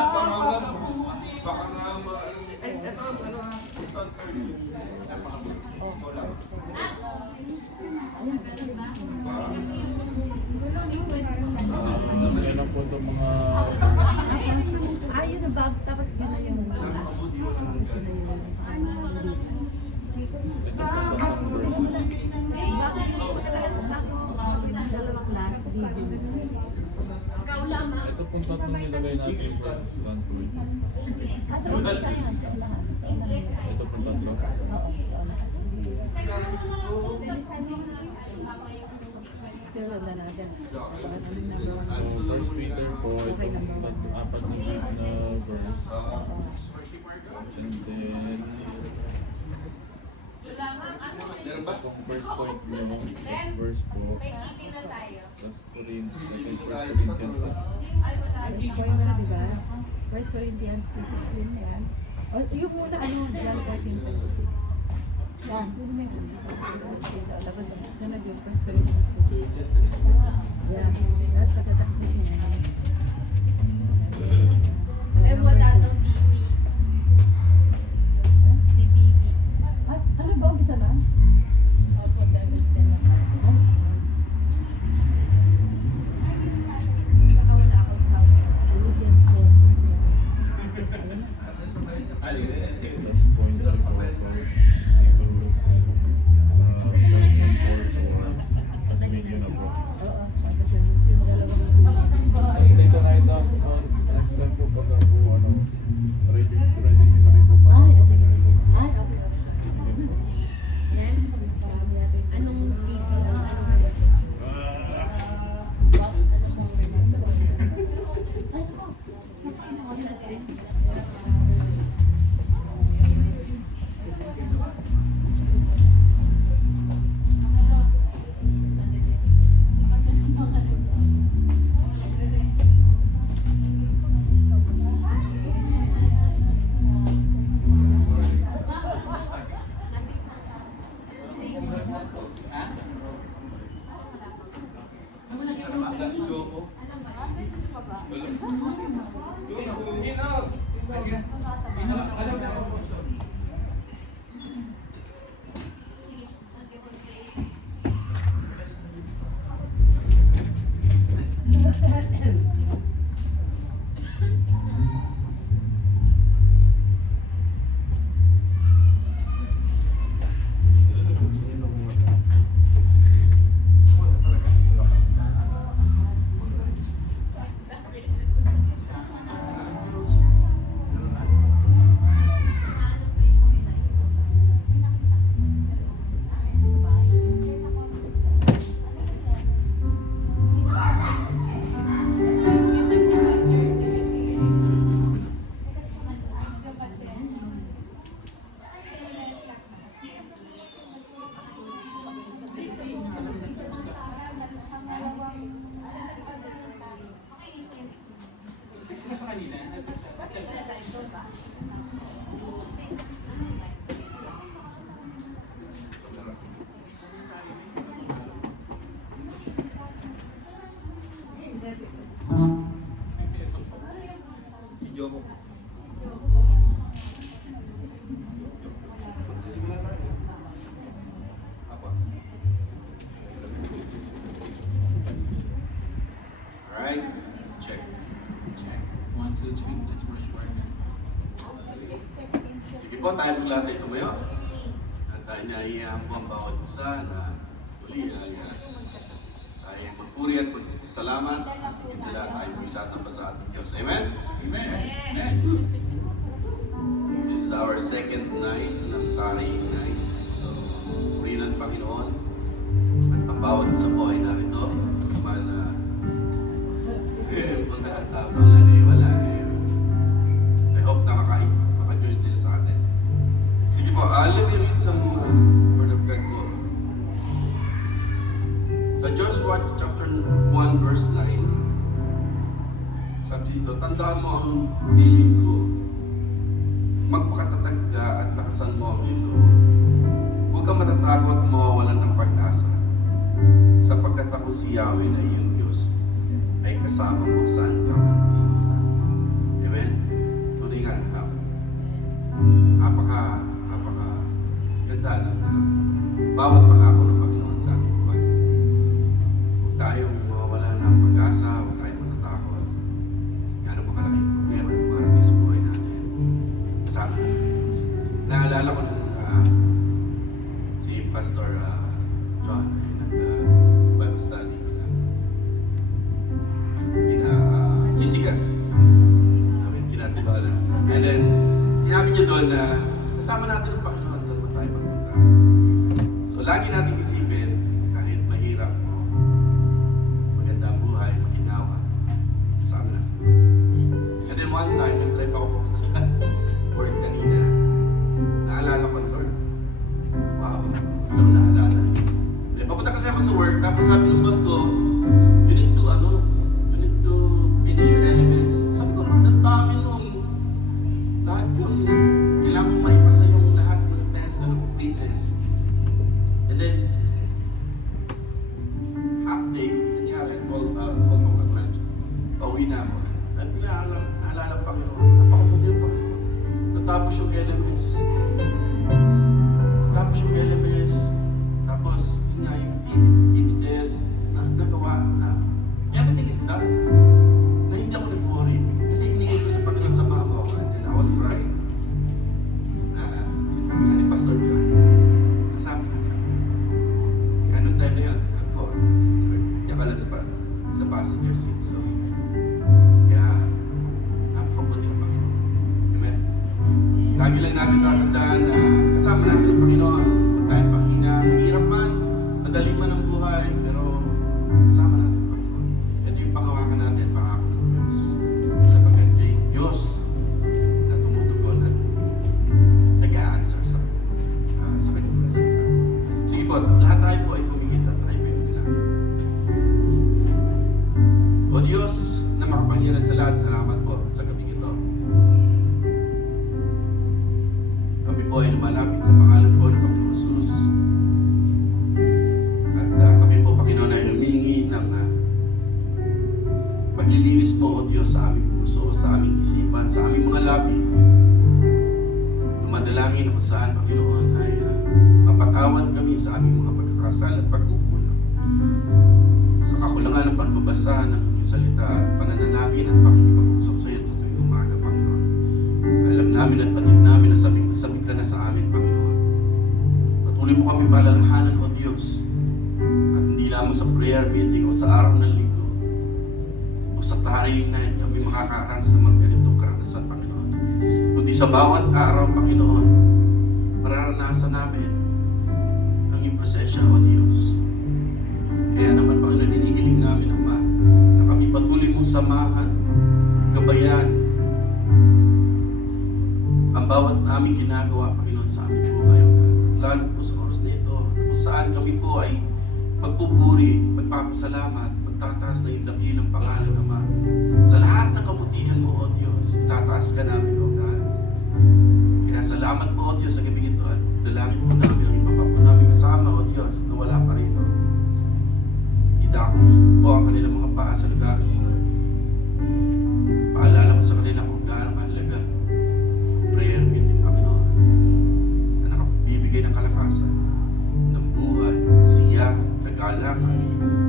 Baka nga ito, Yan ang po itong mga... Yun ang bag, tapos yun na yung... Ito pong tatlong nilagay natin sa sunflower. Ito pong tatlo. So, First Peter po, itong apat na verse. And then, itong first point nyo, first verse po. Last Corinthians, First Corinthians po. First Corinthians 2:16 na yan. Yung muna, John 14:26. Yan, yun na yun. Tapos, sunod yung First Corinthians 2:16. Yan, at pagkatakot niya. Ano ba, umpisa na? Last point, as video na po. Stay tonight up. Next time po pag po, ready nyo na rin po pa. Anong TV? Alright, check. 1, 2, 3, let's worship right now. Sige po, tayo mong lahat ay tumayo. At tayo naiiyaan po ang bawat isa na muli ay tayo magpuri at magsalamat. At higit sa lahat tayo po isasamba sa ating Diyos. Amen? Amen. This is our second night ng Tarrying Night. So, purihin ang Panginoon. At ang bawat isa po ay narito. Man na mga tao wala na wala. I hope na maka-join sila sa atin. Sige po, let me read some word of God po. Sa Joshua chapter 1 verse 9, sabi dito, tandaan mo ang piling ko. Magpakatatag ka at lakasan mo ang iyong loob. Huwag kang matatakot at mawawalan ng pag-asa. Sapagkat ako si Yahweh na iyong Diyos ay kasama mo saan ka man pumunta. Amen? niyo doon na kasama natin ang Panginoon sa naman tayo magpunta. So, lagi natin isipin, kahit mahirap o maganda ang buhay, maginawa, kasama natin. And then one time, nag-drive ako pupunta sa work kanina. Naalala ko, Lord. Wow, hindi ko naalala. Eh, papunta kasi ako sa work, tapos sabi ng boss ko, you need to finish your LMS. Sabi ko, Lord, ang dami nung lahat yung kailangan kong maipasa yung lahat ng test, quizzes. And then, half day, nangyari, all o'clock lunch. Pauwi na ako. At naalala ang Panginoon, napakabuti ng Panginoon. Natapos yung LMS. Tapos, yun nga yung TV test, nagawa na. Everything is done. Na hindi ako nag-worry. Kasi hinihil ko sa Panginoon sa mama ko. And then I was crying. Sinabi nga ni Pastor yan. Nasabi nga niya. Ganun tayo na yun. Ako, hindi ka lang sa passenger seat. So, kaya, napakabuti ng Panginoon. Amen? Lagi lang natin tatandaan na kasama natin ang Panginoon. Huwag tayong panghina. Mahirap man, madali man ang buhay, pero kasama natin ang Panginoon. Ito yung pangawakan natin, pangako ng Diyos. Sapagkat yung Diyos na tumutugon at nag-a-answer sa kanyang mga salita. Sige po, lahat tayo po ay pumingit at tayo ay manalangin. O Diyos na makapangyarihan sa lahat, salamat po sa gabing ito. Kami po ay lumalapit sa pangalan po ng Panginoon Jesus. At kami po, Panginoon, ay humingi ng paglilinis po, O Diyos, sa aming puso, sa aming isipan, sa aming mga labi. Dumadalangin kung saan, Panginoon, ay mapatawad kami sa aming mga pagkakasala at pagkukulang. Sa kakulangan ng pagbabasa ng iyong salita at pananalangin at pakikipag-usap sa iyo tuwing umaga, Panginoon. Alam namin at patid namin na sabik ka na sa amin, Panginoon. Patuloy mo kami palalahanan, O Diyos. At hindi lamang sa prayer meeting o sa araw ng linggo o sa taring night kami makakaranas ng mga ganitong karanasan, Panginoon. Kundi sa bawat araw, Panginoon, mararanasan namin ang iyong presensya, O Diyos. Kaya naman, Panginoon, hinihiling namin, Ama, na kami patuloy mong samahan, gabayan, ang bawat aming ginagawa, Panginoon, sa aming buhay. At lalo po sa oras na ito, kung saan kami po ay magpupuri, magpapasalamat, magtataas ng dakilang pangalan, Ama. Sa lahat ng kabutihan mo, O Diyos, tataas ka namin, O God. Kaya salamat po, O Diyos, sa gabing ito at dalangin po namin ang iba pa po namin kasama, O Diyos, na wala pa rito. Idakong po ang kanilang mga paa sa lugar mo. Paalala mo sa kanila kung gaano kahalaga prayer meeting, Panginoon, na nakabibigay ng kalakasan, ng buhay, kasiyahan, kagalangan,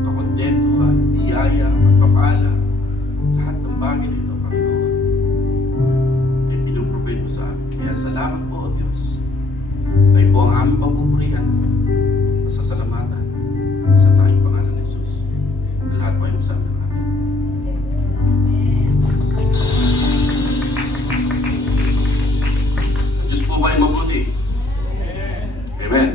kakontentuhan, biyaya, pagpapala, lahat ng bagay nito, Panginoon, ay pinuprovide mo sa amin. Kaya salamat po, O Diyos. Kayo po ang aming papupurihan, masasalamatan sa tayong pangalan ni Jesus. Lahat po ay masabi ng amin. Diyos po ba ay mabuti? Amen.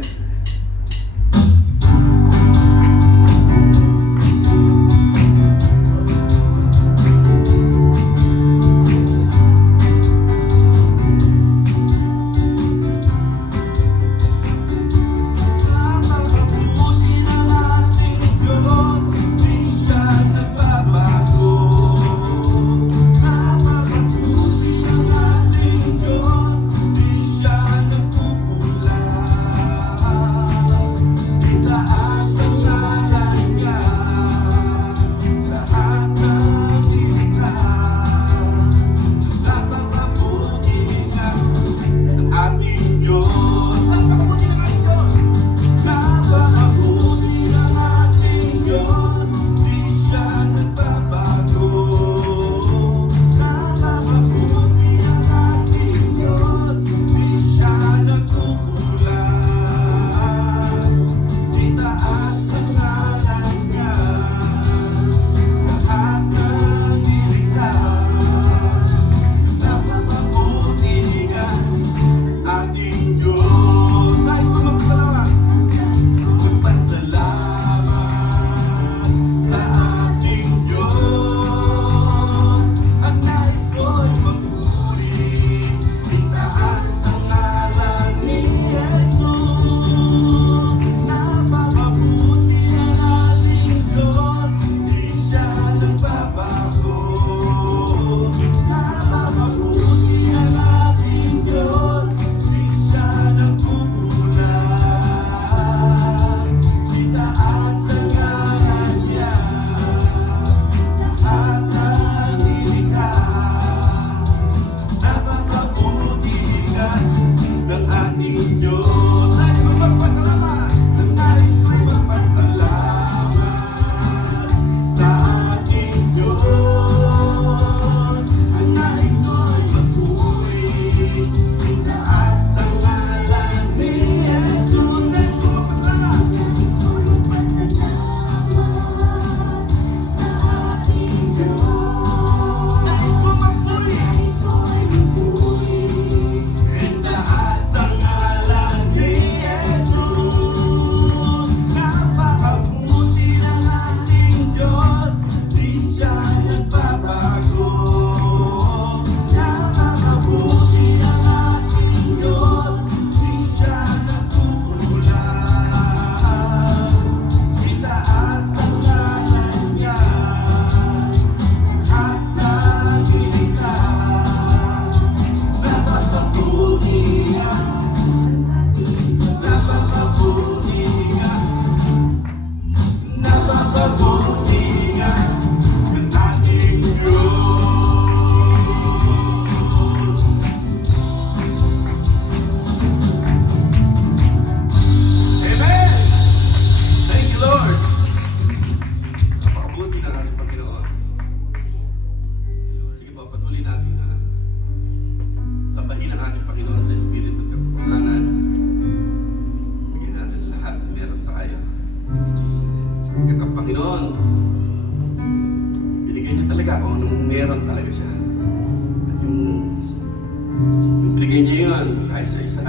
binigay niya yun, kahit sa isa,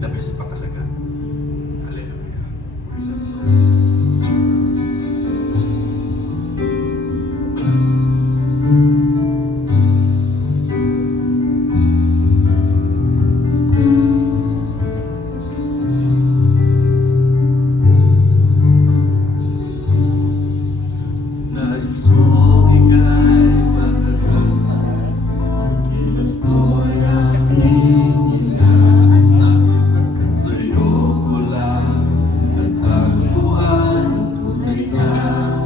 the best pa talaga. Hallelujah. Nais ko ika'y maranasan, kilos ko'y aking inaasahan, pagkat sa'yo ko lang natagpuan ang tunay na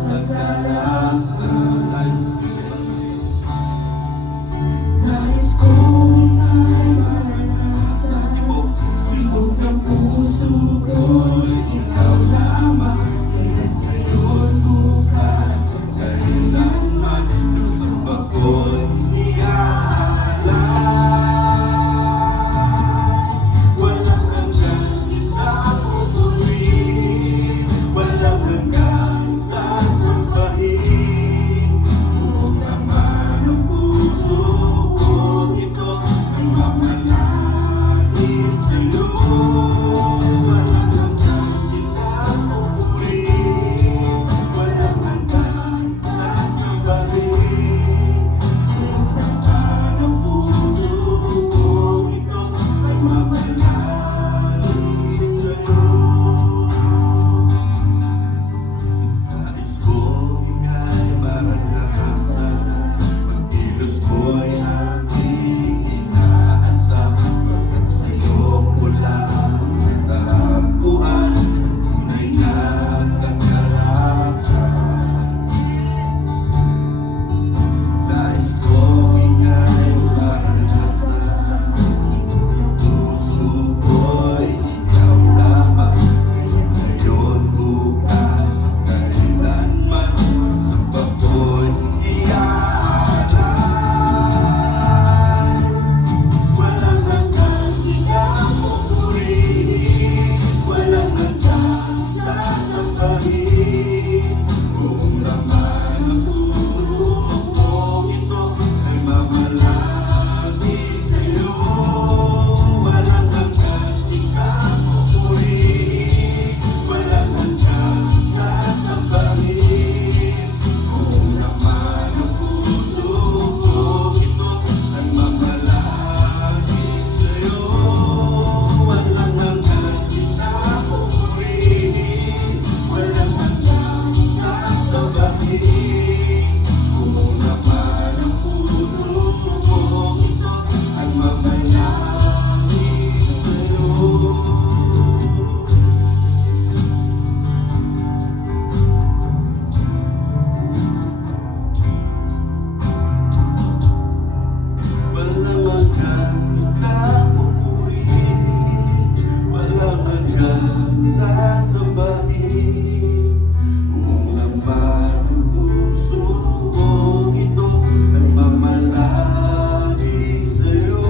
kagalakan. Nais kong ika'y maranasan, tibok ng puso ko'y ikaw lamang, ngayon ngayon bukas at Kailanman sa pagko'y iaalay, walang hanggang kita pupurihin, walang hanggang sasambahin. Buong naman ang puso ko, ito ay mamalagi sa'yo. Walang hanggang kita pupurihin, walang hanggang sasambahin. Buong naman ang puso ko, ito ay mamalagi sa'yo. Nais ko ika'y maranasan, pagkilos mo'y aking inaasahan, pagkat sa'yo ko lang natagpuan ang tunay na kagalakan. Nais ko ika'y maranasan, puso ko'y ikaw lamang, ngayon, bukas, kailanman, sa pagko'y iaalay. Walang hanggang kita pupurihin, walang hanggang sasambahin. Buong laman ng puso ko, ito ay mamalagi sa'yo. Walang hanggang kita pupurihin, walang hanggang sasambahin. Buong laman ng puso ko, ito ay mamalagi sa'yo. Walang hanggang kita pupurihin, walang hanggang sasambahin. Buong laman ng puso ko, ito ay mamalagi sa'yo. Walang hanggang kita pupurihin, walang hanggang sasambahin. Buong laman ng puso ko, ito ay mamalagi sa'yo.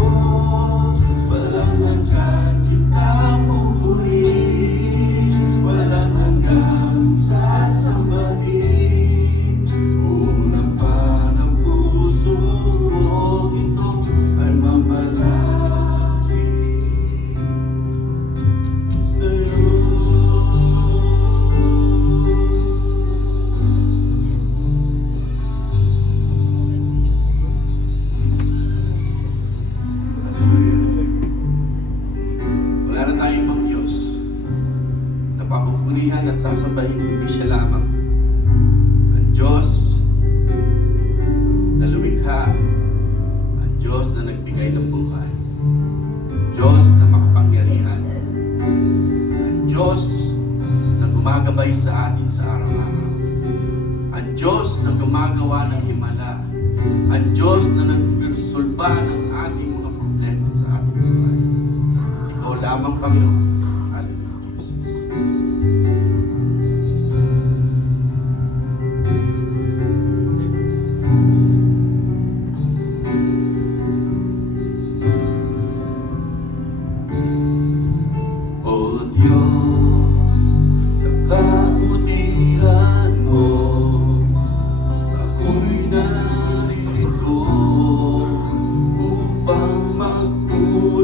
Walang hanggang kita pupurihin, walang hanggang sasambahin. Buong laman ng puso ko, ito ay mamalagi sa'yo. Hallelujah. Wala na tayong ibang Diyos na papupurihan at sasambahin kundi siya lamang. Ang Diyos na lumikha, ang Diyos na nagbigay ng buhay, ang Diyos na makapangyarihan, ang Diyos na gumagabay sa atin sa araw-araw, ang Diyos na gumagawa ng himala, ang Diyos na nagresolba ng ating mga problema sa ating buhay. Ikaw lamang, Panginoon. Hallelujah, Jesus. O Diyos, sa kabutihan mo, ako'y naririto upang magpuri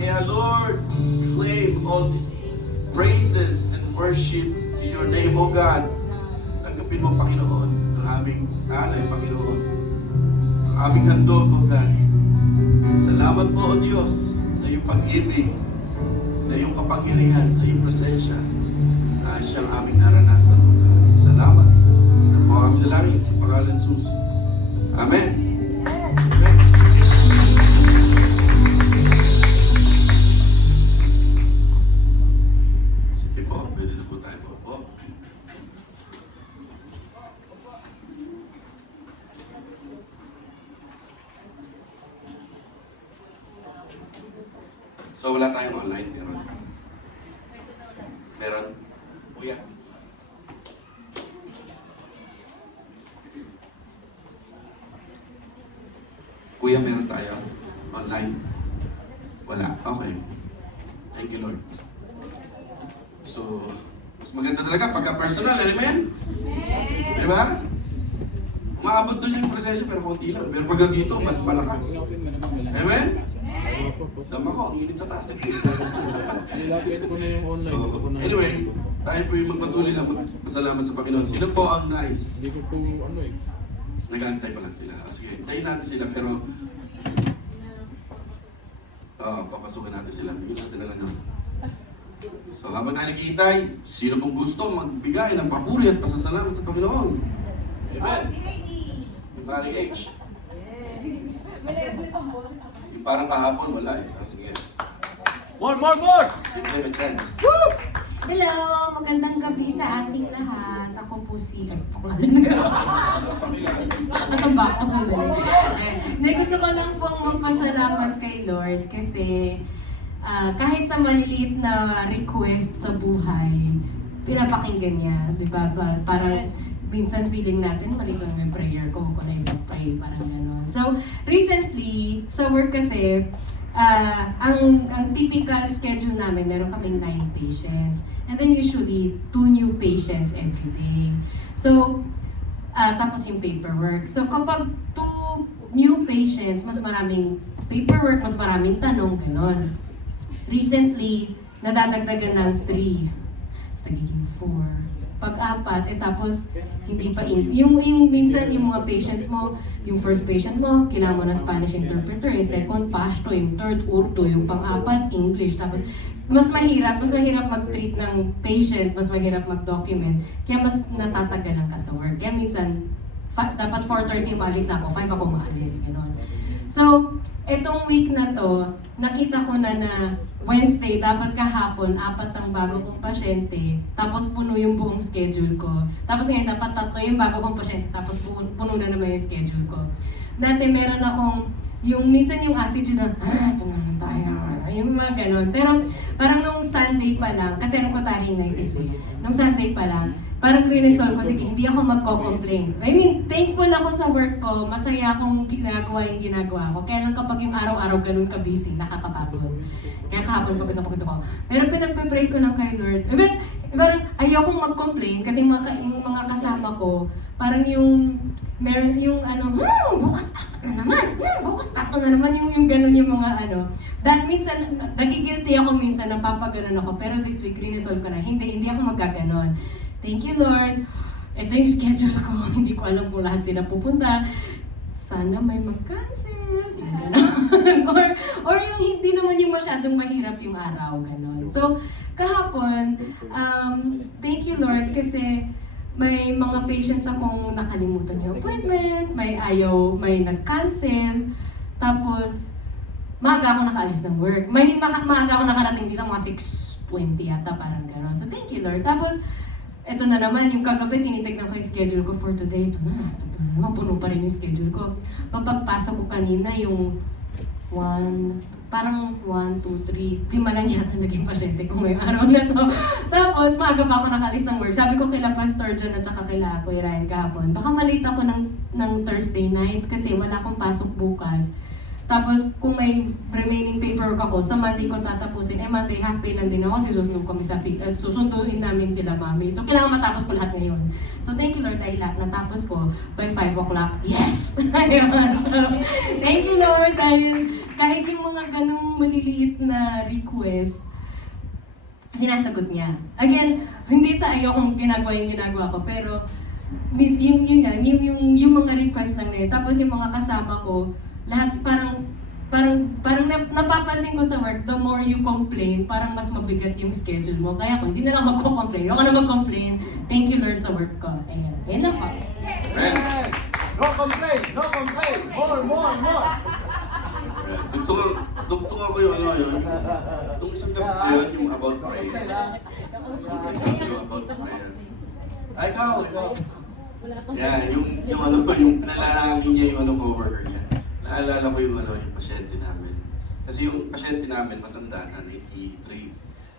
Kaya Lord, claim all these praises and worship to your name, O God. Tanggapin mo, Panginoon, ang aming alay, Panginoon. Ang aming handog, O God. Salamat po, O Diyos, sa iyong pag-ibig, sa iyong kapangyarihan, sa iyong presensya na siyang aming naranasan, O God. Salamat. Ito po ang aming dalangin sa pangalan ng Jesus. Amen. Amen. Sige po, pwede na po tayo po. So wala tayong online, meron? Meron? Kuya? Kuya, meron tayo? Online? Wala. Okay. Thank you, Lord. So, mas maganda talaga pagka personal, amen? Di ba? Umaabot doon yung presensya pero konti lang. Pero pagka dito, mas malakas. Amen? Dama ko, ang init sa taas. Nilapit ko na yung online. So, anyway, tayo po yung magpatuloy lang magpasalamat sa Panginoon. Sino po ang nice? Hindi ko po ano eh. Nag-aantay pa lang sila. Sige, hintayin natin sila pero papasukin natin sila. Bigyan natin ng ano. So habang tayo nag-iintay, sino pong gusto magbigay ng papuri at pasasalamat sa Panginoon? Amen. Yung Mari H. Yung parang kahapon, wala eh. Sige. More! Give him a chance. Hello! Magandang gabi sa ating lahat. Ako po si... Asan ba ako? Gusto ko lang pong magpasalamat kay Lord kasi kahit sa maliliit na request sa buhay, pinapakinggan niya. Diba? Parang minsan feeling natin, maliit lang yung prayer ko kung na pray parang gano'n. So, recently, sa work kasi, ang typical schedule namin, meron kaming 9 patients. And then usually, 2 new patients every day. So, tapos yung paperwork. So, kapag 2 new patients, mas maraming paperwork, mas maraming tanong, gano'n. Recently, nadadagdagan ng 3. So, nagiging 4. Pag-apat, tapos hindi pa yung minsan yung mga patients mo, yung first patient mo, kailangan mo na Spanish interpreter, yung second, Pashto, yung third, Urdu, yung pang-apat, English, tapos mas mahirap mag-treat ng patient, mas mahirap mag-document, kaya mas natatagalan ka sa work. Kaya minsan, dapat 4:30 maalis na ako, 5 ako maalis, gano'n. So, etong week na to, nakita ko na Wednesday, dapat kahapon, 4 ang bago kong pasyente, tapos puno yung buong schedule ko. Tapos ngayon, dapat 3 yung bago kong pasyente, tapos puno na naman yung schedule ko. Dati meron akong, minsan yung attitude na, ito na naman tayo, yung mga ganon. Pero parang nung Sunday pa lang, kasi anong kutaring night this week, nung Sunday pa lang, parang re-resolve ko, sige, hindi ako magko-complain. I mean, thankful ako sa work ko, masaya akong ginagawa yung ginagawa ko. Kaya lang kapag yung araw-araw ganun ka-busy, nakakapagod. Kaya kahapon pagod ako. Pero pinagpe-pray ko lang kay Lord. Parang ayokong mag-complain kasi yung mga kasama ko, parang meron yung bukas na naman, bukas tato na naman yung ganun yung mga That minsan, nagigilty ako minsan, napapaganon ako. Pero this week, re-resolve ko na, hindi ako magaganon. Thank you, Lord. Ito yung schedule ko. Hindi ko alam kung lahat sila pupunta. Sana may mag-cancel. or yung hindi naman yung masyadong mahirap yung araw. Ganon. So, kahapon, thank you, Lord, kasi may mga patients akong nakalimutan yung appointment, may nag-cancel, tapos, maaga ako nakaalis ng work. Maaga ako nakarating dito, mga 6:20 yata, parang gano'n. So, thank you, Lord. Tapos, eto na naman, yung kagabi, tinitignan ko yung schedule ko for today. Ito na naman, puno pa rin yung schedule ko. Pagpasok ko kanina, yung 1, 2, 3, 5 lang yata naging pasyente ko ngayong araw na to. Tapos, maaga pa ako nakaalis ng work. Sabi ko kila Pastor John at saka kila Kuya Ryan kahapon, baka malate ako ng Thursday night kasi wala akong pasok bukas. Tapos, kung may remaining paperwork ako, sa Monday ko tatapusin. Monday, half day lang din ako kasi susunduin namin sila, mami. So, kailangan matapos ko lahat ngayon. So, thank you, Lord, dahil lahat natapos ko by 5 o'clock. Yes! Ayun. So, thank you, Lord, dahil kahit yung mga ganung maliliit na request, sinasagot niya. Again, hindi sa ayaw kung ginagawa yung ginagawa ko, pero yung mga request lang na yun. Tapos yung mga kasama ko, lahat parang napapansin ko sa work, the more you complain, parang mas mabigat yung schedule mo. Kaya ako, hindi na lang magko-complain. Ako na mag-complain. Thank you Lord sa work ko. Ayan. Ayan lang po. Amen. No complaint! No complaint! More! Dugtong ako yung yung isang gabi yun, yung about prayer. Yung isang gabi yung about prayer. Ay, ikaw! Yeah, yung nalalangin niya yung coworker niya. Naalala ko yung pasyente namin. Kasi yung pasyente namin, matanda na, 93.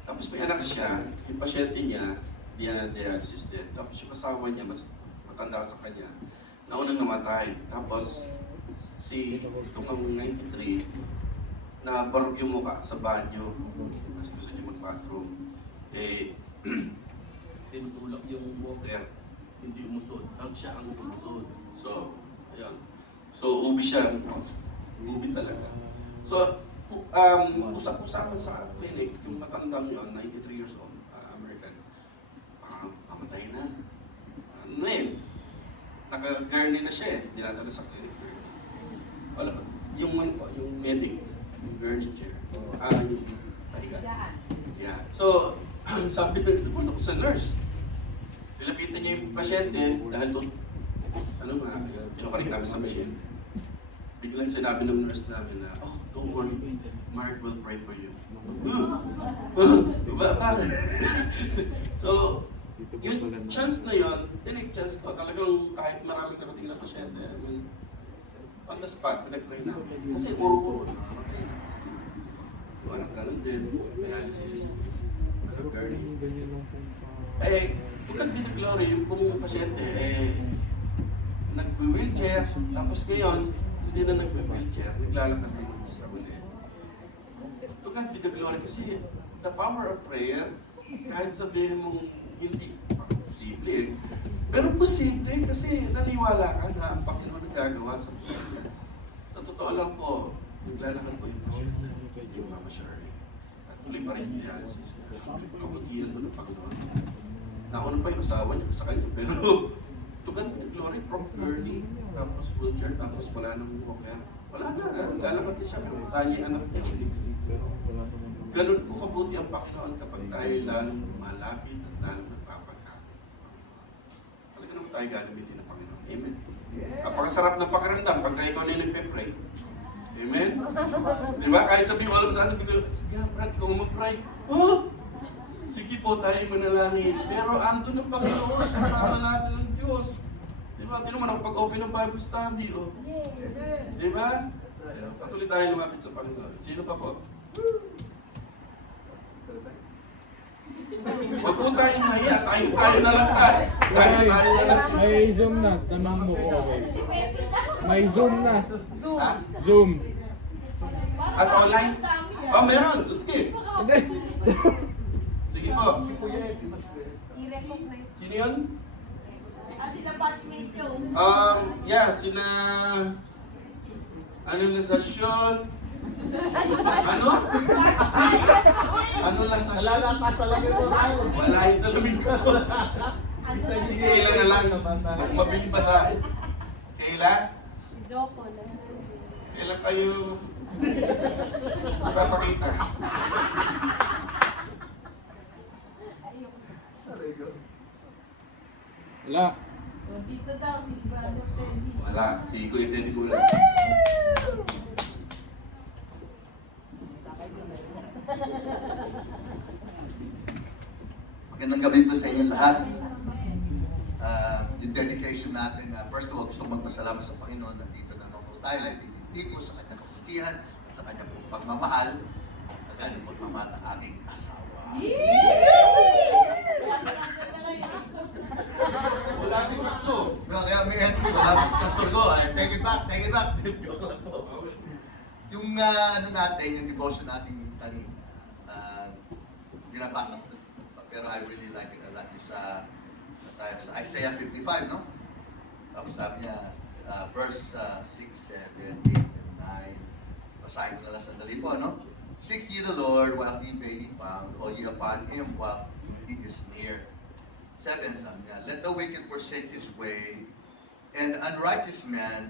Tapos may anak siya, yung pasyente niya, dialysis din. Tapos yung asawa niya, mas matanda sa kanya, naunang namatay. Tapos itong 93, na barog yung mukha sa banyo. Kasi gusto niya mag-bathroom. Tinutulak yung water, hindi umusod. Siya ang umusod. So, ayan. So, ubi siya. Ubi talaga. So, usap-usapan sa clinic, yung matandang yun, 93 years old, American, pamatay na. Ano eh, naka-gurney na siya eh, dinadala sa clinic. Wala, yung medic, yung gurney chair, yung pahiga. Yeah. So, sabi na, napunta ko sa nurse. Nilapitan niya yung pasyente dahil doon, kinukarik namin sa machine. Biglang sinabi ng nurse namin na, oh, don't worry, Mark will pray for you. Bakit? So, yung chance na yun, tinig chance ko, talagang kahit maraming nakatingin na pasyente, on the spot, pinag-pray namin. Kasi uro-uro, nakamatay na kasi. Yung anak ganun din, dialysis, naka-gurney. Bukat be the glory, yung pong pasyente, nag-wheelchair, tapos ngayon, hindi na nag-wheelchair, naglalakad na mag-isa ulit. To God be the glory, kasi the power of prayer, kahit sabihin mong hindi posible, pero posible kasi naniwala ka na ang Panginoon nagagawa sa buhay niya. Sa totoo lang po, naglalakad po yung pasyente, yung Mama Shirley. At tuloy pa rin yung dialysis niya. Kabutihan mo ng Panginoon. Nauna pa yung asawa niya sa kanya, pero to God be the glory, from early, tapos wheelchair, tapos wala nang walker. Wala na, lalakad din siya, tanya yung anak niya, hindi. Ganun po kabuti ang Panginoon kapag tayo lalong lumalapit at lalong nagpapagkapit. Talaga naman tayo gagamitin ng Panginoon. Amen. Kapakasarap ng pakiramdam pagka ikaw na yung nagpe-pray. Amen? Di ba? Kahit sabihin mo alam sa atin, sige Brad, kung mag-pray, oh! Sige po tayo manalangin. Pero andun ang Panginoon, kasama natin ang Diyos. Di ba? Tinan mo na kapag-open ng Bible study, oh. Di ba? Patuloy tayo lumapit sa Panginoon. Sino pa po? Huwag po tayong mahiya. Tayo na lang tayo. Tayo na lang. May Zoom na. Tanong mo ko okay. May Zoom na. Ha? Zoom. As online? Oh, meron. Sige. Hindi. Sige po. I-recognize. Sino yun? Sila batchmate yun. Yeah, sila... Ano lasasyon? Ano? Ano lasasyon? Lalapas talaga mo tayo. Wala yung salamin ko. Sige, Kayla na lang. Mas mabili pa sa akin. Kayla? Joko lang. Kailan kayo magpapakita? Wala. Dito daw, si Brother Teddy. Wala. Si Kuya Teddy muna. Magandang gabi po sa inyo lahat. Yung dedication natin, first of all, gusto kong magpasalamat sa Panginoon. Nandito na po tayo, ay tingin sa kanyang kabutihan at sa kanyang pong pagmamahal at kanyang pagmamahal ng aking asawa. Wala si Gusto. Kaya may entry, wala po sa pastor ko. Take it back, take it back. Joke lang po. Yung ano natin, yung devotion natin kanina, binabasa ko. Pero I really like it a lot. Yung sa Isaiah 55, no? Tapos sabi niya, verse 6, 7, 8, and 9, Basahin ko na lang sandali po, no? Seek ye the Lord while he may be found, call ye upon him while he is near. 7, sabi niya, let the wicked forsake his way, and the unrighteous man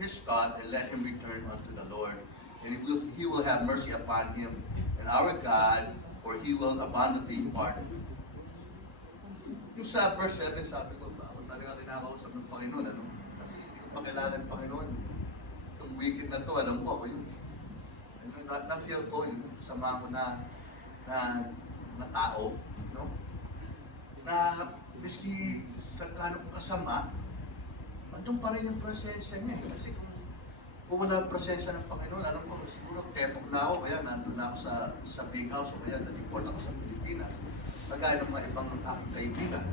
his thought, and let him return unto the Lord. And he will have mercy upon him, and our God, for he will abundantly pardon. Yung sa verse 7, sabi ko, ako talaga kinakausap ng Panginoon, ano? Kasi hindi ko pa kilala ng Panginoon. Itong wicked na to, alam ko ako yun. Na-feel ko yung sama ko na tao, no? Na miski sa gano'ng kasama, andun pa rin yung presensya niya eh. Kasi kung wala ang presensya ng Panginoon, alam ko, siguro tepok na ako, kaya nandun na ako sa big house, o kaya na-deport ako sa Pilipinas. Kagaya ng mga ibang aking kaibigan.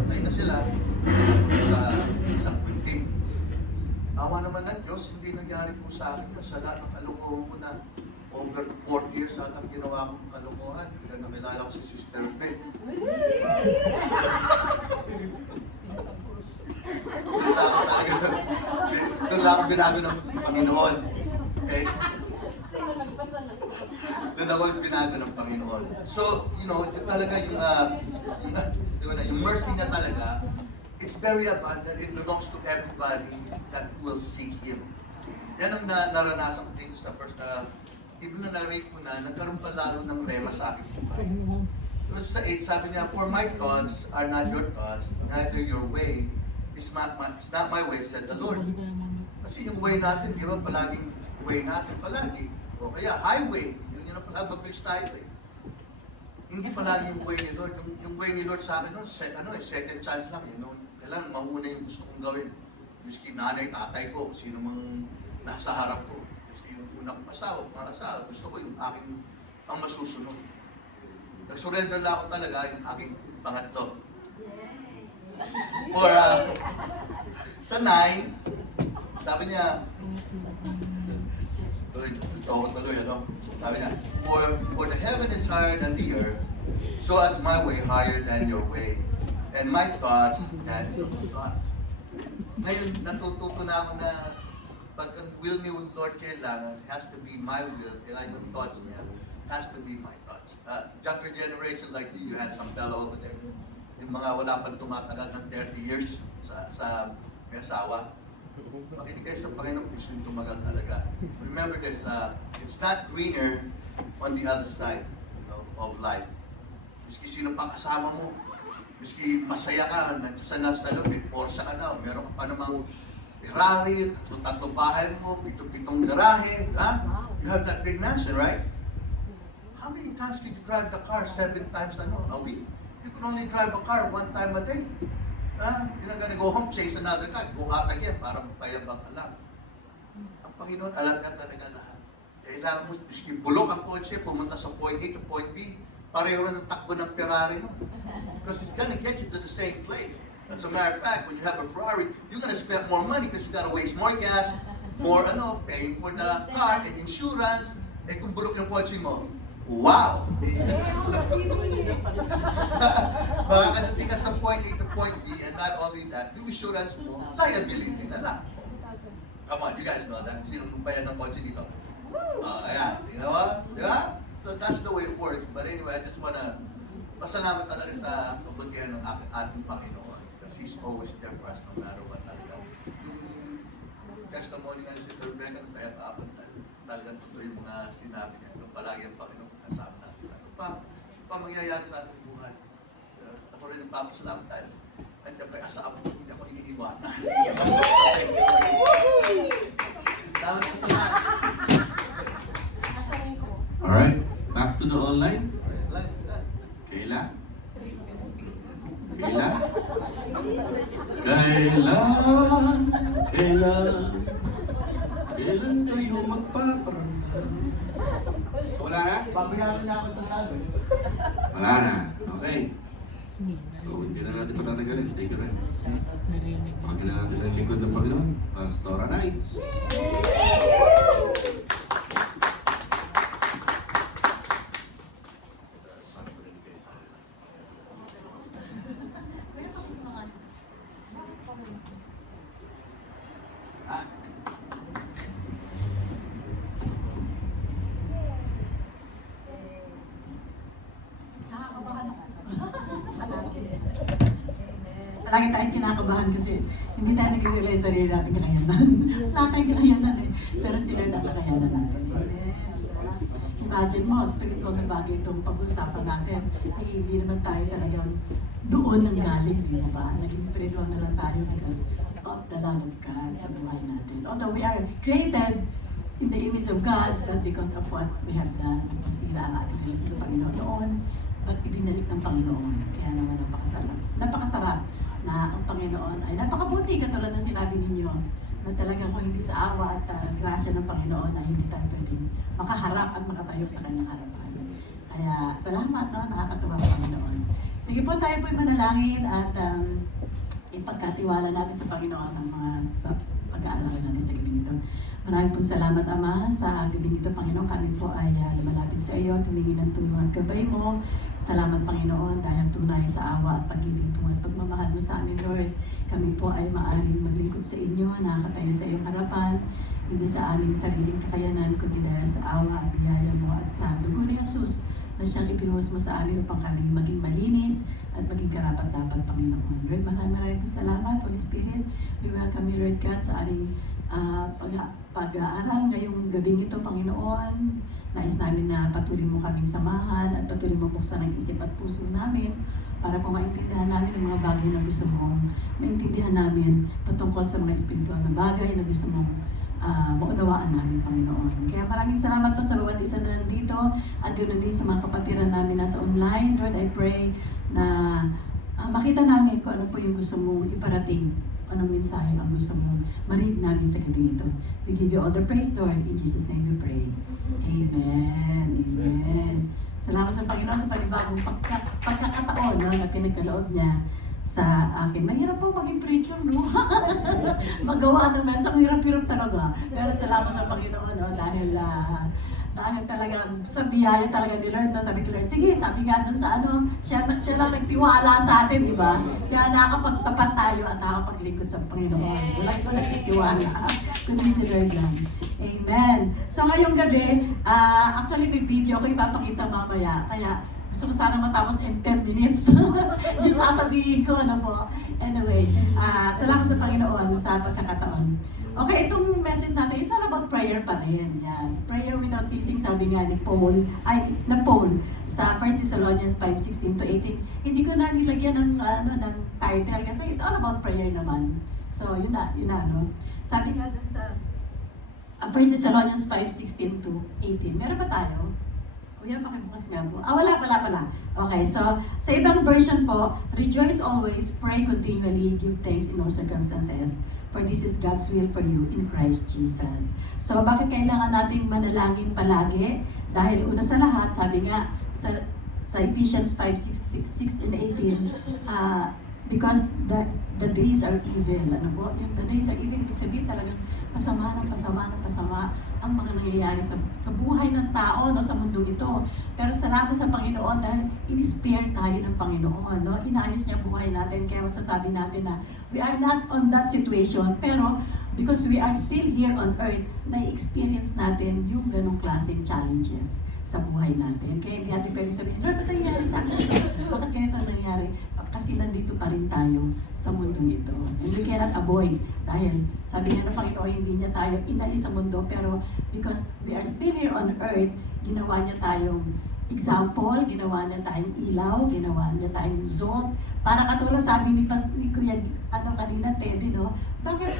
Patay na sila, hindi sa isang kwinting. Awa naman ng Diyos, hindi nangyari po sa akin yun. Sa lahat ng kalokohan ko na over 40 years at ang ginawa kong kalokohan. Kaya nakilala ko si Sister Beth. Doon lang ako binago ng Panginoon. Okay? Doon ako binago ng Panginoon. So, you know, yun talaga yung mercy niya talaga, it's very abundant. It belongs to everybody that will seek Him. Yan ang naranasan ko dito sa first even na narrate ko na, nagkaroon pa lalo ng rema sa akin buhay. So sa 8, sabi niya, for my thoughts are not your thoughts, neither your way is not my way, said the Lord. Kasi yung way natin, di ba, palaging way natin, palagi. O kaya highway, yun yung mabilis tayo eh. Hindi palagi yung way ni Lord. Yung way ni Lord sa akin nun, second chance lang. You know? Kailangan mauna yung gusto kong gawin. Miski nanay, tatay ko, sino mang nasa harap ko. Miski yung una kong asawa, gusto ko yung aking ang masusunod. Nag-surrender lang ako talaga yung aking pangatlo. For, sa 9, sabi niya, tuloy, ano? Sabi niya, for the heaven is higher than the earth, so is my way higher than your way, and my thoughts than your thoughts. Ngayon, natututo na ako na pag ang will ni Lord kailangan, has to be my will, kailangan yung thoughts niya, has to be my thoughts. Younger generation like you had some fellow over there. Yung mga wala pang tumatagal ng 30 years sa may asawa. Makinig kayo sa Panginoon kung gusto yung tumagal talaga. Remember this, it's not greener on the other side, you know, of life. Miski sino pang kasama mo, miski masaya ka, nandiyan sa loob, may Porsche ka na, meron ka pa namang Ferrari, tatlo bahay mo, 7 garahe, ha? You have that big mansion, right? How many times did you drive the car? 7 times a week? You can only drive a car 1 time a day. You're not gonna go home, chase another car, go out again para magpayabang ka lang. Ang Panginoon, alam ka talaga lahat. Kailangan mo, miski bulok ang kotse, pumunta sa point A to point B, pareho na ng takbo ng Ferrari, no? Because it's gonna get you to the same place. As a matter of fact, when you have a Ferrari, you're gonna spend more money because you gotta waste more gas, more, paying for the car and insurance. Eh kung bulok yung kotse mo, wow! Makakadating ka sa point A to point B, and not only that, yung insurance mo, liability na lang. Come on, you guys know that. Sino bayan ng kotse dito? Ayan. You know what? Diba? So that's the way it works. But anyway, I just wanna pasalamat talaga sa kabutihan ng ating Panginoon. Because He's always there for us, no matter what talaga. Yung testimony nga si Rebecca, kaya kahapon talagang totoo yung mga sinabi niya. Palagi ang Panginoon kasama natin. Ano pa mangyayari sa ating buhay? Ako rin ang papasalamat dahil nandiyan pa yung asawa ko, hindi ako iniiwanan. Tawag ko sa lahat. Alright, back to the online. Kayla? Kailan kayo magpaparamdam? So, wala na? Babayaran niya ako sa lalo. Wala na. Okay. So, hindi na natin patatagalin. Take it rin. Pakinggan na natin ang lingkod ng Panginoon. Pastora Nights. lagi tayong kinakabahan kasi hindi tayo nag-realize sa sarili natin kakayanan. Wala tayong kakayanan eh. Pero si Lord ang kakayanan natin. Imagine mo, spiritual na bagay itong pag-uusapan natin. Eh, hindi naman tayo talagang doon ang galing, di ba ba? Naging spiritual na lang tayo because of the love of God sa buhay natin. Although we are created in the image of God, but because of what we have done, masira ang ating relasyon sa Panginoon noon, but ibinalik ng Panginoon. Kaya naman napakasarap na ang Panginoon ay napakabuti, katulad ng sinabi ninyo, na talagang kung hindi sa awa at grasya ng Panginoon ay hindi tayo pwedeng makaharap at makatayo sa kanyang harapan. Kaya salamat, no? Nakakatuwa ang Panginoon. Sige po, tayo po'y manalangin at ipagkatiwala natin sa Panginoon ang mga pag-aaralan natin sa gabi nito. Maraming pong salamat, Ama, sa gabi nito, Panginoon. Kami po ay lumalapit sa iyo, tumingin ng tulong at gabay mo. Salamat, Panginoon, dahil tunay sa awa at pag-ibig po at pagmamahal mo sa amin, Lord. Kami po ay maaaring maglingkod sa inyo, nakakatayo sa iyong harapan, hindi sa aming sariling kakayanan, kundi dahil sa awa at biyaya mo at sa dugo ni Jesus na siyang ipinuhos mo sa amin upang kami maging malinis at maging karapat-dapat, Panginoon. Lord, maraming po salamat, Holy Spirit. We welcome you, Lord God, sa aming pag-aaral ngayong gabing ito, Panginoon. Nais namin na patuloy mo kaming samahan at patuloy mo buksan ang isip at puso namin para po maintindihan namin ang mga bagay na gusto mong maintindihan namin patungkol sa mga espiritual na bagay na gusto mong maunawaan namin, Panginoon. Kaya maraming salamat po sa bawat isa na nandito at ganoon din sa mga kapatiran namin nasa online. Lord, I pray na makita namin kung ano po yung gusto mong iparating, anong mensahe ang gusto mong marinig namin sa gabi ito. We give you all the praise, Lord. In Jesus' name we pray. Amen. Amen. Salamat sa Panginoon sa panibagong pagkakataon na pinagkaloob niya sa akin. Mahirap po maging preacher, no? Magawa ng mesa, ang hirap-hirap talaga. Pero salamat sa Panginoon, no? Dahil talagang sa biyaya talaga ni Lord, no? Sabi ko, Lord, sige, sabi nga dun sa siya lang nagtiwala sa atin, di ba? Kaya nakakapagtapat tayo at nakakapaglingkod sa Panginoon. Wala ko nagtitiwala, kundi si Lord lang. Amen. So ngayong gabi, actually may video ko ipapakita mamaya. Kaya gusto ko sana matapos in 10 minutes. Yung sasabihin ko, ano po. Anyway, salamat sa Panginoon sa pagkakataon. Okay, itong message natin is all about prayer pa rin. Yan. Prayer without ceasing, sabi nga ni Paul sa 1 Thessalonians 5:16-18. Hindi ko na nilagyan ng title kasi it's all about prayer naman. So, yun na, no? Sabi nga dun sa 1 Thessalonians 5:16-18. Meron ba tayo? Kuya, pakibukas nga po. Wala. Okay, so sa ibang version po, rejoice always, pray continually, give thanks in all circumstances, for this is God's will for you in Christ Jesus. So bakit kailangan nating manalangin palagi? Dahil una sa lahat, sabi nga sa Ephesians 5:6 and 18, because the days are evil. Ano po? Yung the days are evil, ibig sabihin talagang pasama ang mga nangyayari sa buhay ng tao, no, sa mundo ito. Pero salamat sa Panginoon dahil in-spare tayo ng Panginoon, no? Inayos niya buhay natin, kaya masasabi natin na we are not on that situation, pero because we are still here on earth, na-experience natin yung ganong klaseng challenges sa buhay natin. Kaya hindi natin pwede sabihin, Lord, ba't nangyayari sa akin? Bakit ganito ang nangyari? Kasi nandito pa rin tayo sa mundong ito. And we cannot avoid. Dahil sabi nga ng Panginoon, hindi niya tayo inalis sa mundo, pero because we are still here on earth, ginawa niya tayong example, ginawa niya tayong ilaw, ginawa niya tayong zone. Para katulad sabi ni Kuya kanina, Teddy, no? Bakit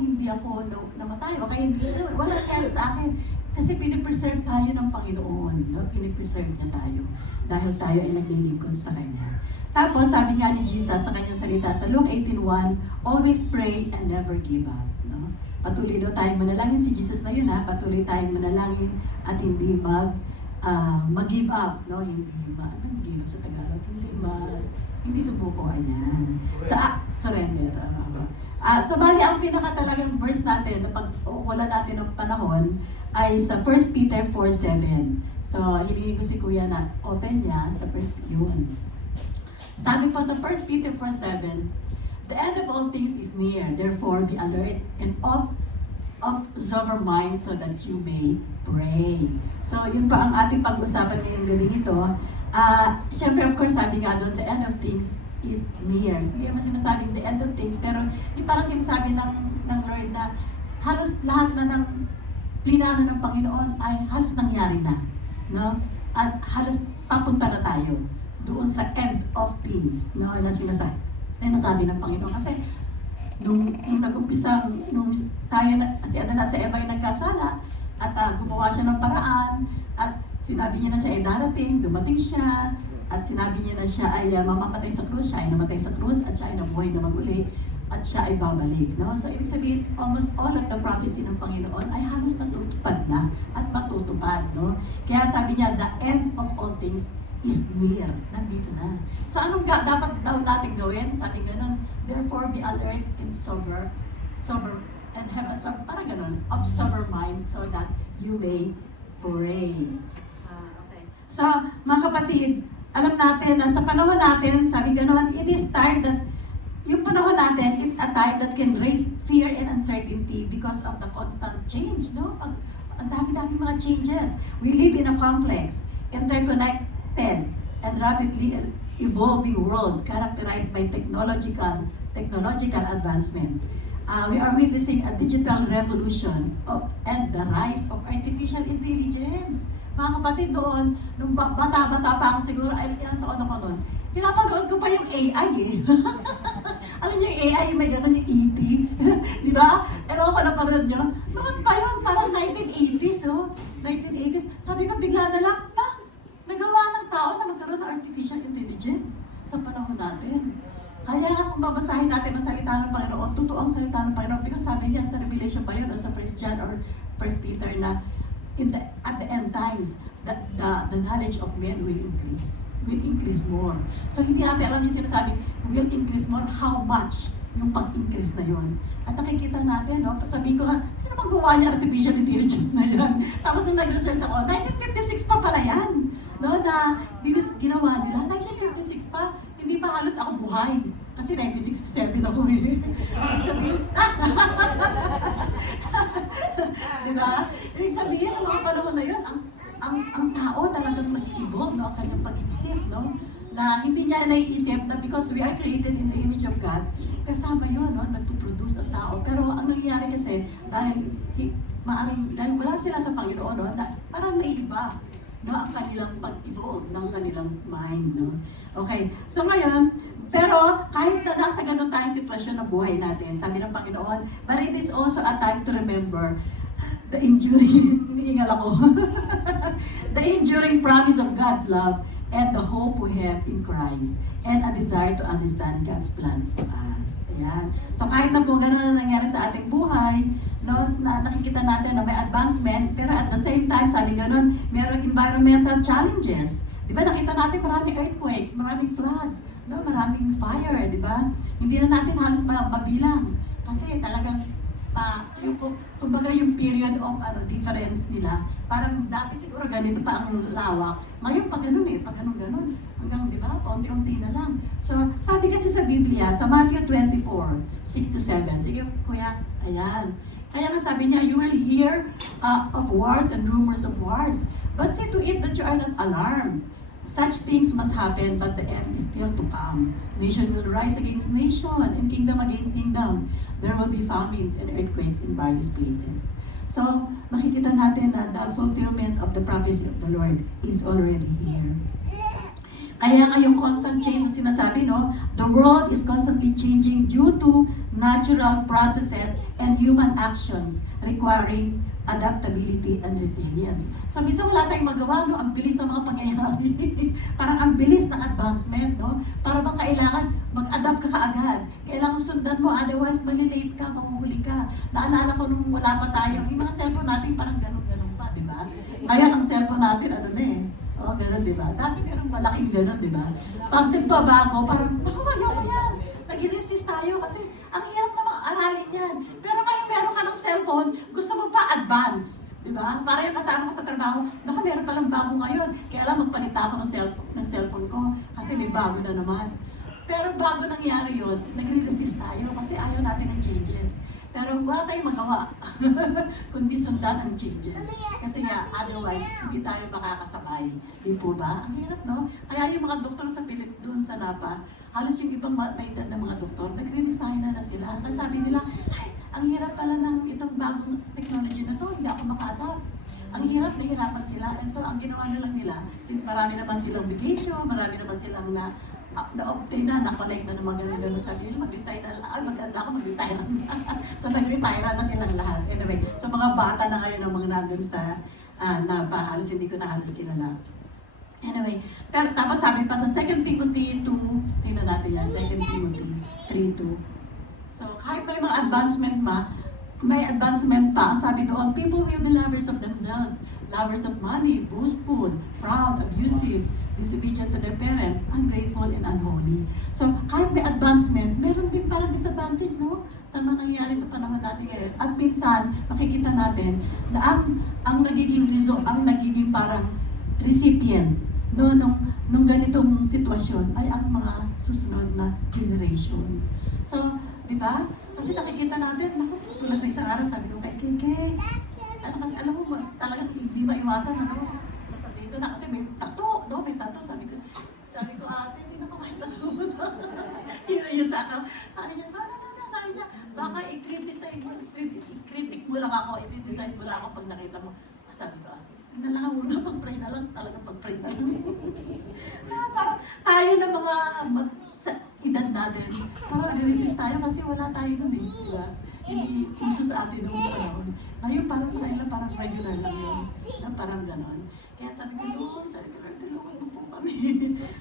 hindi ako namatay? Okay, wala nangyari sa akin. Kasi pinipreserve tayo ng Panginoon, no? Pinipreserve niya tayo dahil tayo ay naglilingkod sa Kanya. Tapos, sabi nga ni Jesus sa kanyang salita sa Luke 18:1, always pray and never give up. No? Patuloy daw tayong manalangin, si Jesus na yun, patuloy tayong manalangin at hindi mag-give up. No? Hindi mag-give up sa Tagalog, hindi subuko, ayan. Surrender. So, bali, ang pinaka-talagang verse natin, na pag-wala natin ng panahon, ay sa 1 Peter 4:7. So, hilingin ko si Kuya na open niya sa 1 yun. Sabi po sa 1 Peter 4:7, the end of all things is near, therefore be alert and of sober mind so that you may pray. So, yun pa ang ating pag-usapan ngayong gabi nito. Siyempre, of course, sabi nga doon, the end of things is near. Hindi naman sinasabing the end of things, pero yung parang sinasabi ng Lord na halos lahat na ng plinano ng Panginoon ay halos nangyari na. No? At halos papunta na tayo doon sa end of things, no? Na sinasabi ng Panginoon. Kasi nung nag-umpisa, nung tayo, si Adan at si Eva ay nagkasala, at gumawa siya ng paraan, at sinabi niya na siya ay darating, dumating siya, at sinabi niya na siya ay mamamatay sa krus, siya ay namatay sa krus, at siya ay nabuhay na muli, at siya ay babalik. No? So, ibig sabihin, almost all of the prophecy ng Panginoon ay halos natutupad na at matutupad. No? Kaya sabi niya, the end of all things is near. Nandito na. So, anong dapat daw natin gawin? Sabi ganun, therefore be alert and sober, and have a parang ganun, of sober mind so that you may pray. Okay. So, mga kapatid, alam natin na sa panahon natin, sabi ganun, it is time that yung panahon natin, it's a time that can raise fear and uncertainty because of the constant change, no? Ang dami-dami mga changes. We live in a complex, interconnected, and rapidly evolving world characterized by technological advancements. We are witnessing a digital revolution and the rise of artificial intelligence. Mga kapatid, doon, nung bata-bata pa ako siguro, ay ilang taon ako noon, pinapanood ko pa yung AI eh. Alam niyo yung AI, may gano'n yung ET. Di ba? Ewan ko napanood niyo. Noon pa yun, parang 1980s, no? 1980s. Sabi ko, bigla na lang, nagawa ng tao na magkaroon ng artificial intelligence sa panahon natin. Kaya kung babasahin natin ang salita ng Panginoon, totoo ang salita ng Panginoon. Because sabi niya sa Revelation ba yun, o sa 1 John or 1 Peter na at the end times, the knowledge of men will increase more. So hindi natin alam yung sinasabi, will increase more, how much yung pag-increase na yun. At nakikita natin, no? Sabihin ko nga, sino bang gawa niya artificial intelligence na yan? Tapos nung nag-research ako, 1956 pa pala yan. No? Na ginawa nila, 1956 pa, hindi pa halos ako buhay. Kasi 1967 ako eh. Ibig sabihin, diba? Ibig sabihin, ang mga panahon na yun, ang tao talagang nag-evolve, no? Ang kanyang pag-iisip, no? Na hindi niya naiisip na because we are created in the image of God, kasama yun, no? Nagpuproduce ang tao. Pero ang nangyayari kasi, dahil wala sila sa Panginoon, no? Na, parang naiiba, no? Ang kanilang pag-evolve ng kanilang mind, no? Okay, so ngayon, pero kahit na nasa ganun tayong sitwasyon ng buhay natin, sabi ng Panginoon, but it is also a time to remember the enduring, hinihingal ako, the enduring promise of God's love and the hope we have in Christ and a desire to understand God's plan for us. Ayan. So kahit na po ganun na nangyari sa ating buhay, no, na nakikita natin na may advancement, pero at the same time, sabi ganun, mayroong environmental challenges. Di ba nakita natin maraming earthquakes, maraming floods, no, maraming fire, di ba? Hindi na natin halos mabilang. Kasi talagang, kumbaga yung period of difference nila, parang dati siguro ganito pa ang lawak. Ngayon pa ganun eh, pag ganun-ganun. Hanggang, di ba, paunti-unti na lang. So, sabi kasi sa Biblia, sa Matthew 24, 6-7, sige kuya, ayan. Kaya nga sabi niya, you will hear of wars and rumors of wars, but see to it that you are not alarmed. Such things must happen, but the end is still to come. Nation will rise against nation, and kingdom against kingdom. There will be famines and earthquakes in various places. So, makikita natin na the fulfillment of the prophecy of the Lord is already here. Kaya nga yung constant change na sinasabi, no? The world is constantly changing due to natural processes and human actions requiring adaptability and resilience. So, minsan wala tayong magawa, no? Ang bilis ng mga pangyayari. Parang ang bilis ng advancement, no? Para bang kailangan mag-adapt ka kaagad. Kailangan sundan mo, otherwise malilate ka, mahuhuli ka. Naalala ko nung wala pa tayo, yung mga cellphone natin parang ganun-ganun pa, di ba? Ngayon ang cellphone natin, ano na eh. Oo, ganun, di ba? Dati merong malaking ganun, di ba? Pag nagbabago, parang, naku, ayaw yan. Nag-resist tayo kasi ang hirap na aralin yan. Pero ngayon meron ka ng cellphone, gusto mo pa advance. Di ba? Para yung kasama ko sa trabaho, naku, meron palang bago ngayon. Kaya lang magpalit ako ng cellphone ko kasi may bago na naman. Pero bago nangyari yun, nagre-resist tayo kasi ayaw natin ng changes. Pero wala tayong magawa. Kundi sundan ang changes. Kasi nga, otherwise, hindi tayo makakasabay. Di po ba? Ang hirap, no? Kaya yung mga doktor sa doon sa Napa, halos yung ibang maedad ng mga doktor, nagre-resign na sila. Kasi sabi nila, ay, ang hirap pala ng itong bagong technology na to, hindi ako maka-adapt. Ang hirap, nahihirapan sila. And so, ang ginawa na lang nila, since marami naman silang vacation, marami naman silang na-obtain na-connect na ng mga ganun-ganun, sabi nila, mag-resign na lang, mag-ano ako, mag-retire na. So, nag-retire na silang lahat. Anyway, so mga bata na ngayon ang mga nandun sa Napa, halos hindi ko na halos kilala. Anyway, pero tapos sabi pa sa 2 Timothy 2, tingnan natin yan, 2 Timothy 3:2. So, kahit may mga may advancement pa, sabi doon, people will be lovers of themselves, lovers of money, boastful, proud, abusive, disobedient to their parents, ungrateful, and unholy. So, kahit may advancement, meron din parang disadvantage, no? Sa mga nangyayari sa panahon natin ngayon. At minsan, makikita natin na ang nagiging parang recipient, no, nung ganitong sitwasyon ay ang mga susunod na generation. So, di ba? Kasi nakikita natin, naku, tulad ng isang araw, sabi ko kay Keke, kasi alam mo, talagang hindi maiwasan, sabihin ko na, kasi may tattoo, no? May tattoo, sabi ko, ate, hindi na kumain tattoo mo sa, yun sa ato. Sabi niya, sabi niya, baka i-critic mo lang ako, i-criticize mo lang ako pag nakita mo. Sabi ko, na lang muna, pag-pray na lang, talagang pag-pray na lang. Parang tayo na mga, sa edad natin, parang nag-resist tayo kasi wala tayo nun eh, diba? Hindi uso sa atin noong panahon. Ngayon parang sa kanila parang regular lang yun, na parang ganon. Kaya sabi ko, Lord, tulungan mo po kami.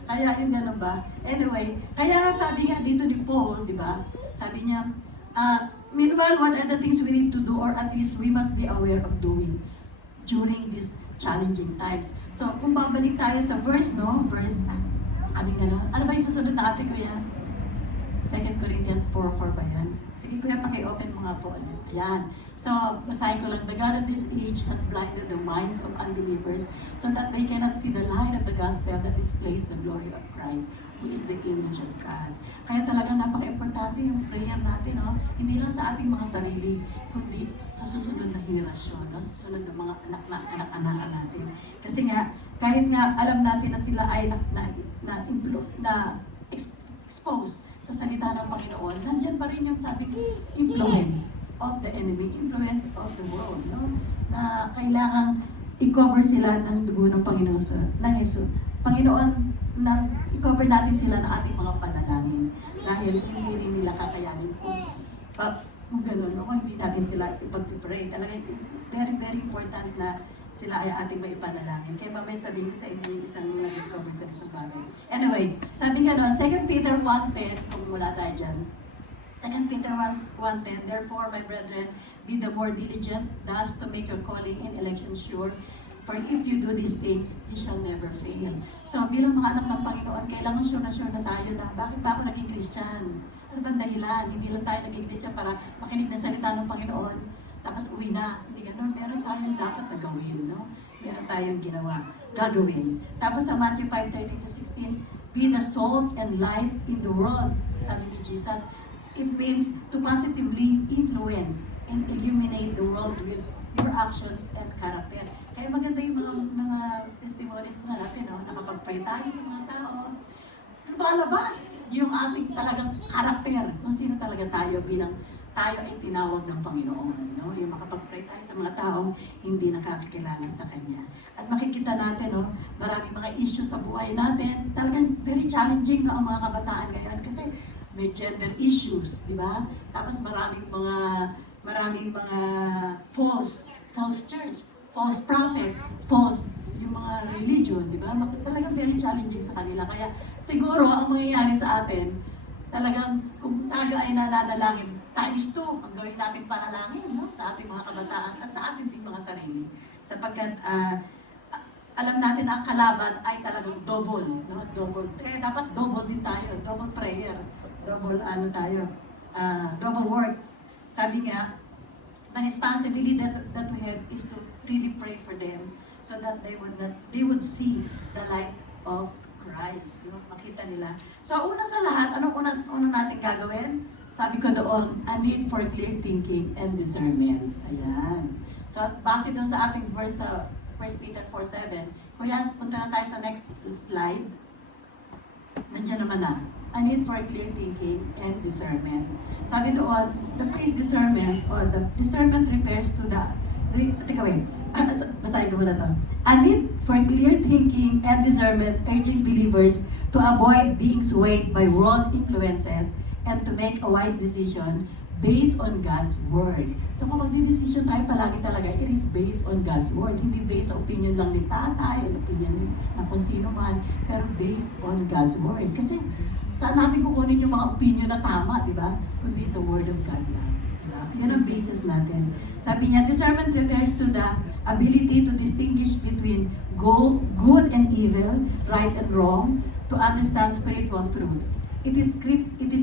Kaya yun ganon ba? Anyway, kaya sabi nga dito ni Paul, diba? Sabi niya, meanwhile, what are the things we need to do or at least we must be aware of doing during these challenging times. So, kung babalik tayo sa verse, no? Verse, ano ba yung susunod na ate, kuya? 2 Corinthians 4:4 ba yan? Sige, kuya, paki-open mo nga po. Ayan. So, basahin ko lang. The God of this age has blinded the minds of unbelievers so that they cannot see the light of the gospel that displays the glory of Christ, who is the image of God. Kaya talaga napaka-importante yung prayer natin, no? Hindi lang sa ating mga sarili, kundi sa susunod na henerasyon, no? Susunod na mga anak-anak natin. Kasi nga, kahit nga alam natin na sila ay expose sa salita ng Panginoon, nandyan pa rin yung sabing influence of the enemy, influence of the world, no? Na kailangang i-cover sila ng dugo ng Panginoon ng Yesus. Panginoon, i-cover natin sila ng ating mga panalangin dahil hindi rin nila kakayanin kung gano'n, no? Hindi natin sila ipag-pray. Talaga is very, very important na sila ay ating maipanalangin. Kaya mamaya sabihin ko sa inyo yung isang na-discover ko sa bagay. Anyway, sabi nga doon, 2 Peter 1:10, kung wala tayo dyan. 2 Peter 1:10, therefore, my brethren, be the more diligent, thus to make your calling and election sure. For if you do these things, you shall never fail. So, bilang mga anak ng Panginoon, kailangan sure na tayo na, bakit ba ako naging Christian? Ano bang dahilan? Hindi lang tayo naging Christian para makinig na salita ng Panginoon, tapos uwi na. Hindi ganun. Meron tayong dapat na gawin, no? Meron tayong gagawin. Tapos sa Matthew 5:13-16, be the salt and light in the world, sabi ni Jesus. It means to positively influence and illuminate the world with your actions and character. Kaya maganda yung mga testimonies na natin, no? Nakapag-pray tayo sa mga tao. Lumalabas yung ating talagang karakter, kung sino talaga tayo bilang tayo ay tinawag ng Panginoon, no? Yung makapag-pray tayo sa mga taong hindi nakakakilala sa Kanya. At makikita natin, no, maraming mga issues sa buhay natin. Talagang very challenging na ang mga kabataan ngayon kasi may gender issues, di ba? Tapos maraming mga false church, false prophets, false yung mga religion, di ba? Talagang very challenging sa kanila. Kaya siguro ang mangyayari sa atin, talagang kung tayo ay nananalangin, times 2 ang gawin natin panalangin, no? Sa ating mga kabataan at sa ating mga sarili. Sapagkat alam natin na ang kalaban ay talagang double, no? Double. Kaya dapat double din tayo, double prayer, double double work. Sabi nga, the responsibility that we have is to really pray for them so that they would see the light of Christ, no? Makita nila. So una sa lahat, anong una natin gagawin? Sabi ko doon, a need for clear thinking and discernment. Ayan. So, base doon sa ating verse sa 1 Peter 4:7, kuya, punta na tayo sa next slide. Nandiyan naman na. A need for clear thinking and discernment. Sabi doon, the phrase discernment or the discernment refers to the teka wait. Basahin ko muna to. A need for clear thinking and discernment urging believers to avoid being swayed by world influences and to make a wise decision based on God's Word. So kung magdidesisyon tayo palagi talaga, it is based on God's Word. Hindi based sa opinion lang ni tatay, o opinion ng kung sino man, pero based on God's Word. Kasi saan natin kukunin yung mga opinion na tama, di ba? Kundi sa Word of God lang. Diba? Yan ang basis natin. Sabi niya, discernment refers to the ability to distinguish between good and evil, right and wrong, to understand spiritual truths. It is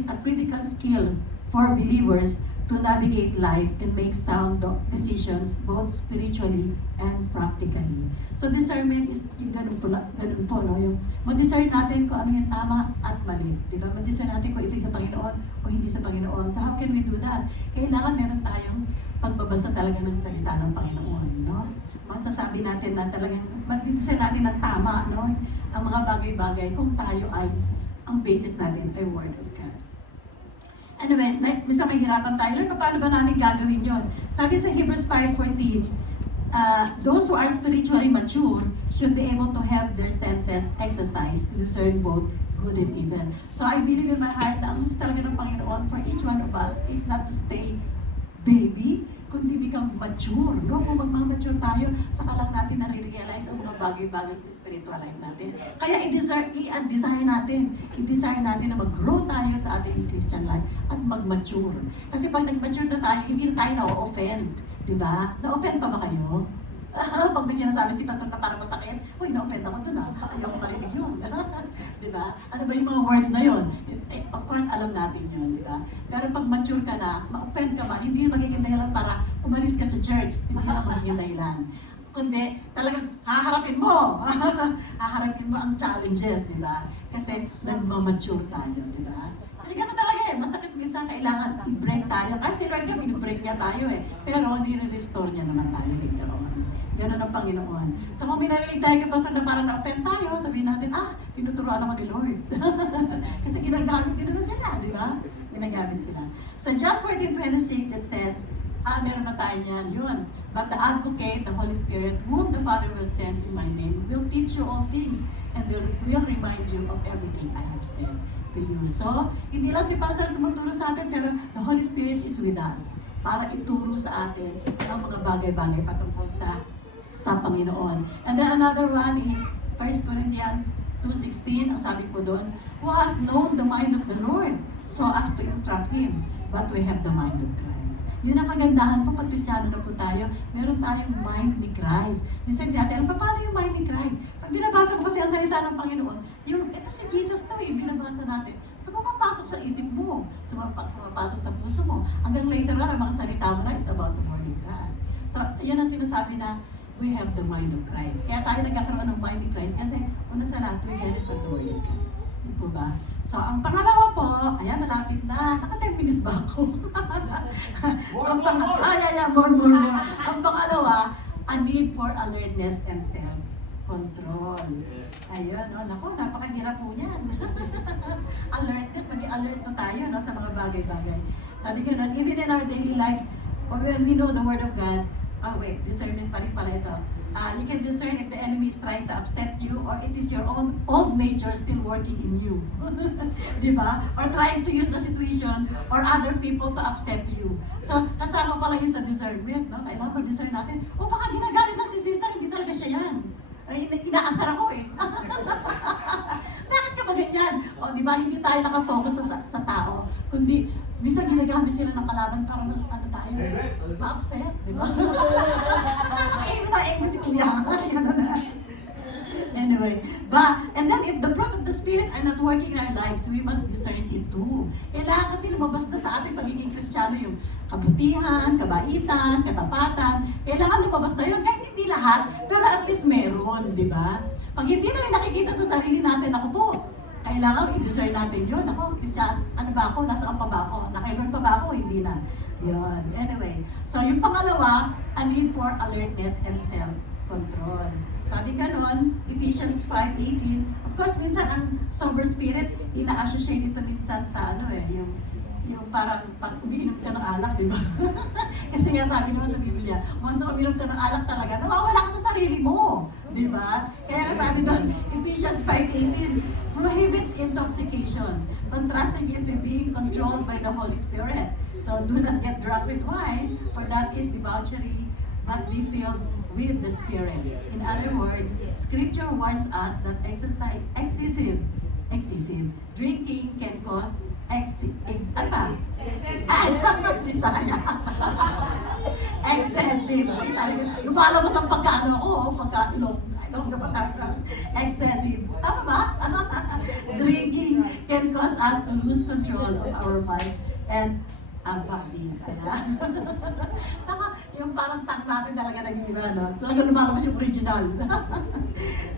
a critical skill for believers to navigate life and make sound decisions both spiritually and practically. So discernment is yung ganun po, no? Yung mag-discern natin kung ano yung tama at mali. Diba? Mag-discern natin kung ito sa Panginoon o hindi sa Panginoon. So how can we do that? Kailangan meron tayong pagbabasa talaga ng salita ng Panginoon. No? Masasabi natin na talagang mag-discern natin ng tama, no? Ang mga bagay-bagay kung tayo ay ang basis natin ay Word of God. Anyway, minsan may hirapan tayo, Lord, paano ba namin gagawin yon? Sabi sa Hebrews 5:14, those who are spiritually mature should be able to have their senses exercised to discern both good and evil. So I believe in my heart na ang gusto talaga ng Panginoon for each one of us is not to stay baby, kundi become mature. No? Kung magmamature tayo, saka lang natin nare-realize ang mga bagay-bagay sa spiritual life natin. Kaya i-desire natin na mag-grow tayo sa ating Christian life at mag-mature. Kasi pag nag-mature na tayo, hindi na tayo na-offend. Diba? Na-offend pa ba kayo? Pag may sinasabi si Pastor na parang masakit, uy, na-offend ako dun ayaw ko marinig yun. Diba? Ano ba yung mga words na yun? Of course, alam natin yun, diba? Pero pag mature ka na, ma-offend ka man, hindi yung magiging dahilan para umalis ka sa church. Hindi yung magiging dahilan. Kundi, talagang haharapin mo. Haharapin mo ang challenges, diba? Kasi nag-mature tayo, diba? Kasi gano'n talaga eh, masakit minsan kailangan i-break tayo. Kasi Lord nga, binibreak niya tayo eh. Pero nire-restore niya naman tayo dito. Gano'n ang Panginoon. So kung minarinig tayo kay Pastor na parang na-offend tayo, sabihin natin, tinuturuan ako ni Lord. Kasi ginagamit din naman sila, di ba? Ginagamit sila. Sa John 14:26, it says, meron ba tayo niyan? Yun. But the Advocate, the Holy Spirit, whom the Father will send in my name, will teach you all things and will remind you of everything I have said to you. So, hindi lang si Pastor tumuturo sa atin, pero the Holy Spirit is with us para ituro sa atin ang mga bagay-bagay patungkol sa Panginoon. And then another one is 1 Corinthians 2:16, ang sabi po doon, who has known the mind of the Lord so as to instruct Him, but we have the mind of Christ. Yun ang kagandahan po pag Kristyano na po tayo, meron tayong mind ni Christ. Minsan natin, paano yung mind ni Christ? Pag binabasa ko kasi ang salita ng Panginoon, ito si Jesus to binabasa natin. So, mapapasok sa isip mo. So, mapapasok sa puso mo. Hanggang later on, ang mga salita mo na is about the word of God. So, yan ang sinasabi na we have the mind of Christ. Kaya tayo nagkakaroon ng mind ni Christ kasi una sa lahat, we get it for the word of God. Hindi po ba? So, ang pangalawa po, ayan, malapit na. Naka-10 minutes ba ako? More. Ang pangalawa, a need for alertness and self-control. Ayun, naku, napakahirap po yan. Alertness, maging alert to tayo sa mga bagay-bagay. Sabi ko na, even in our daily lives, when we know the Word of God, discernment pa rin pala ito. You can discern if the enemy is trying to upset you or it is your own old nature still working in you. Diba? Or trying to use the situation or other people to upset you. So, kasama pala yun sa discernment. No? Kailangan mag-discern natin. Baka ginagamit na si sister, hindi talaga siya yan. Inaasar ako eh. Bakit ka ba ganyan? Diba, hindi tayo nakafocus sa tao. Kundi, minsan ginagamit sila ng kalaban para tayo. Ma-upset, di ba? Aim si Kuya. Anyway, and then if the fruit of the Spirit are not working in our lives, we must discern it too. Kailangan kasi lumabas na sa ating pagiging Kristiyano yung kabutihan, kabaitan, katapatan. Kailangan lumabas na yun. Kahit hindi lahat, pero at least meron, di ba? Pag hindi na nakikita sa sarili natin, ako po, kailangan i-discern natin yun. Ako, Christian, ano ba ako? Nasaan pa ba ako? Naka-learn pa ba ako? Hindi na. Yun. Anyway, so yung pangalawa, a need for alertness and self-control. Sabi ganon, Ephesians 5:18. Of course, minsan ang sober spirit, ina-associate ito minsan sa yung parang pag umiinom ka ng alak, di ba? Kasi nga sabi naman sa Biblia, once na umiinom ka ng alak talaga, nawawala ka sa sarili mo. Di ba? Kaya nga sabi doon, Ephesians 5:18, prohibits intoxication, contrasting it with being controlled by the Holy Spirit. So do not get drunk with wine, for that is debauchery, but be filled with the Spirit. In other words, Scripture warns us that excessive drinking can cause excessive. Lumalabas ang pagkaano ko, pagkainom kapatang excessive. Tama ba? Drinking can cause us to lose control of our minds and bodies. Tama, yung parang tank natin talaga nag-iba, no? Talaga lumalabas yung original.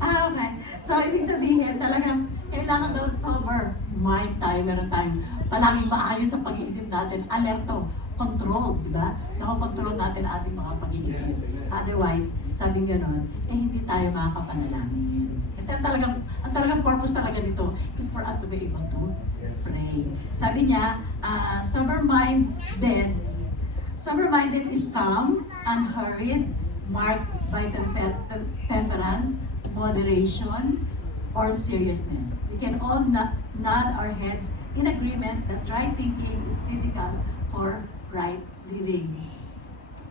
Okay. So, ibig sabihin, talagang kailangan daw sober mind tayo, meron tayong palaging maayos sa pag-iisip natin, alerto, control, di ba? Nakakontrol natin ang ating mga pag-iisip. Otherwise, sabi gano'n, hindi tayo makakapanalangin. Kasi ang talagang purpose talaga nito is for us to be able to pray. Sabi niya, sober-minded is calm, unhurried, marked by temperance, moderation, or seriousness. We can all nod our heads in agreement that right thinking is critical for right living.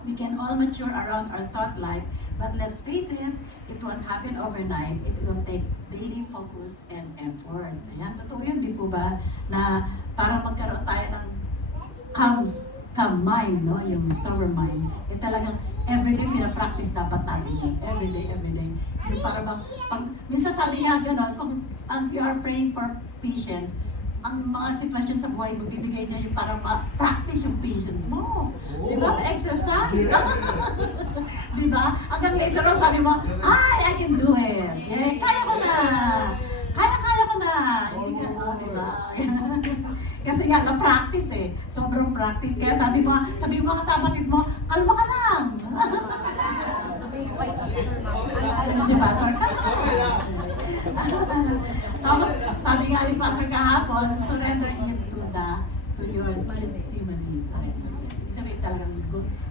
We can all mature around our thought life, but let's face it, it won't happen overnight. It will take daily focus and effort. Ayan, totoo yun, di po ba? Na parang magkaroon tayo ng calm mind, no? Yung sober mind. Talagang everyday pinapractice dapat natin yun. Everyday. Yung para bang, minsan sabi nga gano'n, kung you are praying for patience, ang mga sitwasyon sa buhay mo, bibigay niya yung parang ma-practice yung patience mo. Di ba? Exercise. Di ba? Hanggang later on, sabi mo, I can do it. Yeah, kaya ko na. Kaya ko na. Hindi ka mo, di ba? Kasi nga, na-practice eh. Sobrang practice. Kaya sabi mo nga sa kapatid mo, kalma ka lang. Ano si Pastor? Kalma ka lang. Tapos, sabi nga ni Pastor kahapon, surrender it to your Gethsemane. Surrender it. Ibig sabihin talagang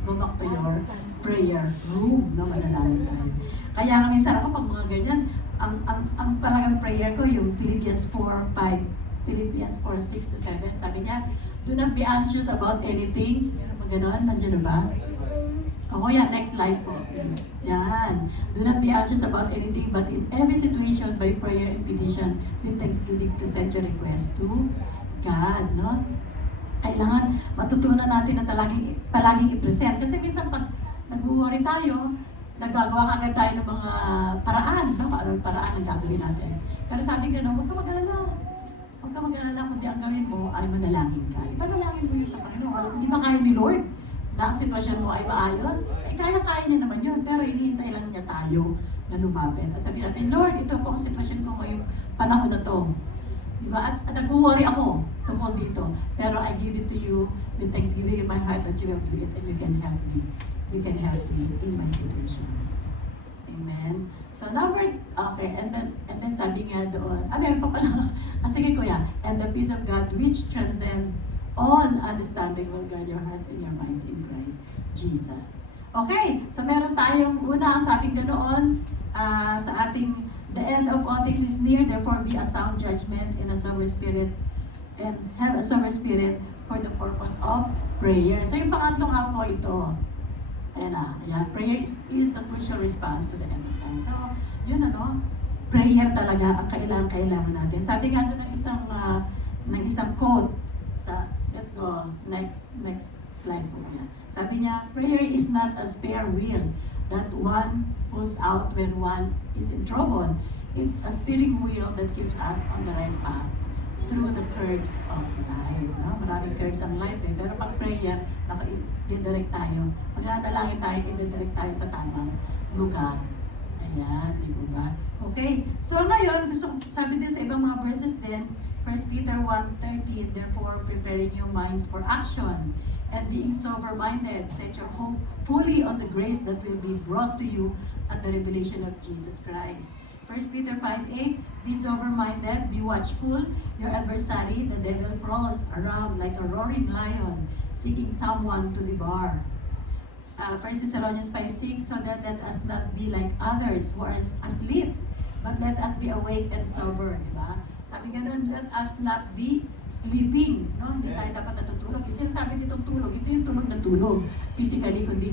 go back to your prayer room na manalangin tayo. Kaya nga minsan ako pag mga ganyan, ang talagang prayer ko, yung Philippians 4:6-7, sabi niya, do not be anxious about anything. Ganon, nandiyan na ba? Oh, yeah, next slide po, please. Yan. Do not be anxious about anything, but in every situation, by prayer and petition, with thanksgiving, present your request to God, no? Kailangan matutunan natin na palaging i-present. Kasi minsan pag nag-worry tayo, nagagawa agad tayo ng mga paraan, no? Anong paraan ang gagawin natin. Pero sabi ko, huwag ka mag-alala. Huwag ka mag-alala, kundi ang gawin mo ay manalangin ka. Ipanalangin mo yun sa Panginoon. Hindi ba kaya ni Lord na ang sitwasyon mo ay maayos? Kaya niya naman yun. Pero hinihintay lang niya tayo na lumapit. At sabi natin, Lord, ito po ang sitwasyon ko ngayong panahon na to. Diba? At nag-worry ako tungkol dito. Pero I give it to you with thanksgiving in my heart that you will do it and you can help me. You can help me in my situation. Amen. So okay, and then sabi nga doon, meron pa pala. Sige kuya, and the peace of God which transcends all understanding will guard your hearts and your minds in Christ Jesus. Okay, so meron tayong una, sabi ganoon, sa ating, the end of all things is near, therefore be a sound judgment and a sober spirit, and have a sober spirit for the purpose of prayer. So yung pangatlong nga po ito, ayan, prayer is the crucial response to the end of time. So, yun prayer talaga ang kailangan natin. Sabi nga doon ng isang quote, let's go, next slide po yan. Sabi niya, prayer is not a spare wheel that one pulls out when one is in trouble. It's a steering wheel that keeps us on the right path through the curves of life. No? Maraming curves ang life eh. Pero pag prayer, i-direct tayo. Pag nanalangin tayo, i-direct tayo sa tamang lugar. Ayan, di ba? Okay? So ngayon, sabi din sa ibang mga verses din, 1 Peter 1:13, therefore preparing your minds for action and being sober-minded, set your hope fully on the grace that will be brought to you at the revelation of Jesus Christ. 1 Peter 5:8, be sober-minded, be watchful, your adversary, the devil, prowls around like a roaring lion, seeking someone to devour. 1 Thessalonians 5:6, so that let us not be like others who are asleep, but let us be awake and sober, di ba? Sabi ganun, let us not be sleeping, no? Hindi tayo dapat natutulog. Yung sinasabi ditong tulog, ito yung tulog na tulog, physically, kundi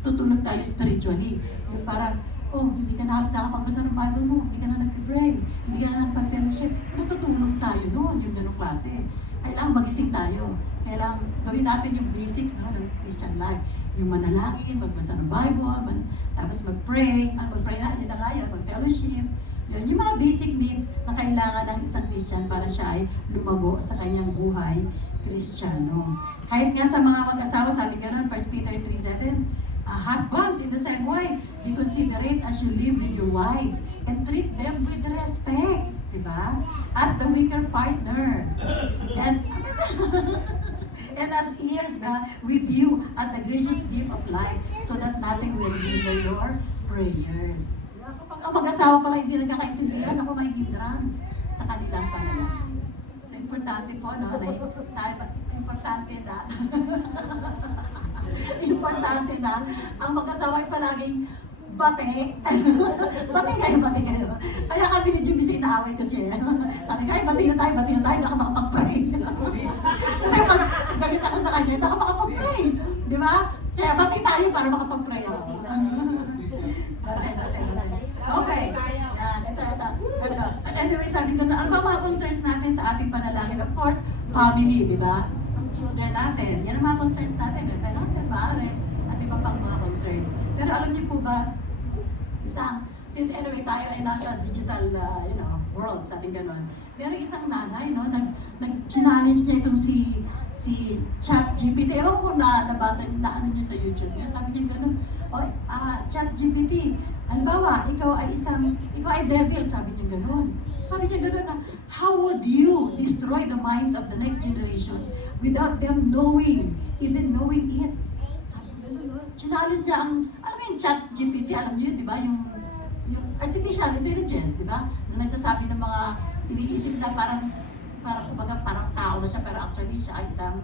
tutulog tayo spiritually. Yung parang, oh, hindi ka na halos nakapagbasa ng Bible mo, hindi ka na nag-pray, hindi ka na nagpag-fellowship, natutulog tayo noon, yung ganong klase. Kailangan magising tayo. Kailangan gawin natin yung basics, no, ng Christian life. Yung manalangin, magbasa ng Bible, tapos mag-pray, mag-pray na, hindi na kaya, mag-fellowship. Yun, yung mga basic needs na kailangan ng isang Christian para siya ay lumago sa kanyang buhay Kristiyano. Kahit nga sa mga mag-asawa, sabi gano'n, 1 Peter 3:7, husbands, in the same way, be considerate as you live with your wives and treat them with respect, diba? As the weaker partner. And as ears with you at the gracious gift of life, so that nothing will hinder your prayers. Kapag ang mag-asawa pala hindi nagkakaintindihan, ako may hindrance sa kanilang panalangin. So, importante po, no? Importante na importante na ang mag-asawa ay palaging bate. bate kayo. Kaya kami ni Jimmy inaaway ko siya. Sabi ka, bati na tayo, hindi ako makapag-pray. Kasi pag galit ako sa kanya, hindi ako makapag-pray. Di ba? Kaya bati tayo para makapag-pray ako. Bate. Okay. Yan, ito. Anyway, sabi ko na, ano ba mga concerns natin sa ating panalangin? Of course, family, di ba? Children natin. Yan ang mga concerns natin. Kailangan sa maaari at iba pang mga concerns. Pero alam niyo po ba, since anyway tayo ay nasa digital world, sabi gano'n, meron isang nanay, no, nag-challenge niya itong si ChatGPT. Ewan ko nabasa na ano niyo sa YouTube niya. Sabi niya gano'n, ChatGPT, halimbawa, ikaw ay devil, sabi niya gano'n. Sabi niya gano'n na, how would you destroy the minds of the next generations without them even knowing it? Sabi niya gano'n. Challenge niya alam mo yung ChatGPT, alam niyo yun, di ba? Yung artificial intelligence, di ba? Na nagsasabi ng mga iniisip na parang tao na siya, pero actually siya ay isang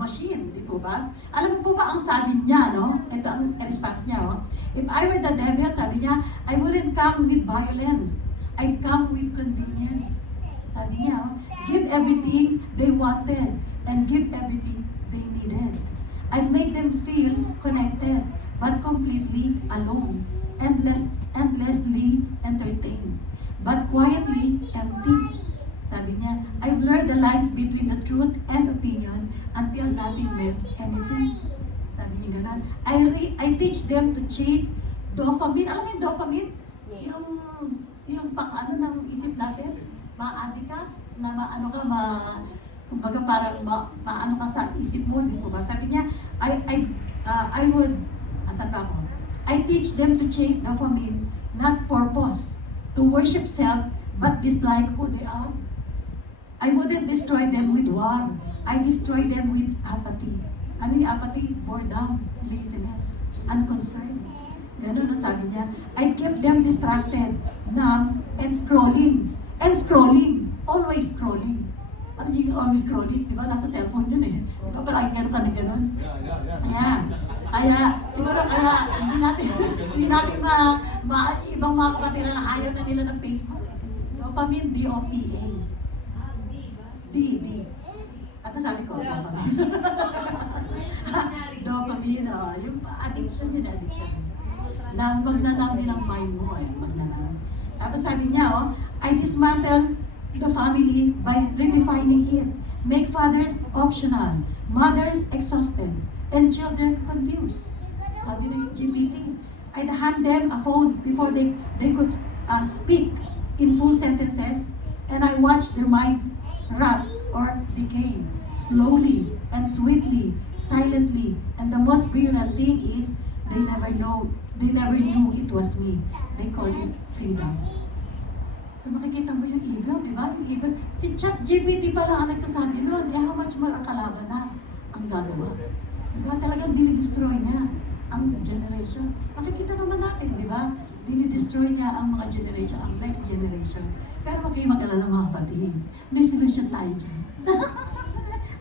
machine, di po ba? Alam mo po ba ang sabi niya, no? Ito ang response niya, oh. If I were the devil, sabi niya, I wouldn't come with violence. I'd come with convenience. Sabi niya, oh, give everything they wanted and give everything they needed. I'd make them feel connected, but completely alone, endlessly entertained, but quietly empty. Sabi niya, I blur the lines between the truth and opinion until nothing meant anything. Sabi niya gano'n. I teach them to chase dopamine. Alam mo yung dopamine? Yes. Yung pang ng isip natin, ma-addict ka, na kumbaga parang maano ka sa isip mo, di po ba? Sabi niya, I would, asan pa ako? I teach them to chase dopamine, not purpose, to worship self, but dislike who they are. I wouldn't destroy them with war. I destroy them with apathy. Ano yung apathy? Boredom, laziness, unconcern. Ganun ang sabi niya. I keep them distracted, numb, and scrolling. Always scrolling. Ano yung always scrolling? Di ba? Nasa cellphone yun eh. Di ba? Parang gano'n ka na gano'n. Ayan. Kaya, siguro hindi natin ibang mga kapatiran na ayaw na nila ng Facebook. Dopamine, D-O-P-A. D. Ano sabi ko? Dopamine. Dopamine, yung addiction yun, addiction. Na magnanang din ang mind mo magnanang. Tapos sabi niya, I dismantle the family by redefining it. Make fathers optional, mothers exhausted, and children confused. Sabi ng GPT, I'd hand them a phone before they could speak in full sentences, and I watch their minds rot or decay, slowly and sweetly, silently. And the most brilliant thing is, they never knew it was me. They call it freedom. So makikita mo yung evil, di ba? Yung evil. Si ChatGPT pa lang ang nagsasabi noon, how much more ang kalaban na ang gagawa. Di ba? Talagang dinidestroy niya ang generation. Makikita naman natin, di ba? Dinidestroy niya ang mga generation, ang next generation. Pero huwag kayong mag-alala mga kapatid. May solution tayo dyan.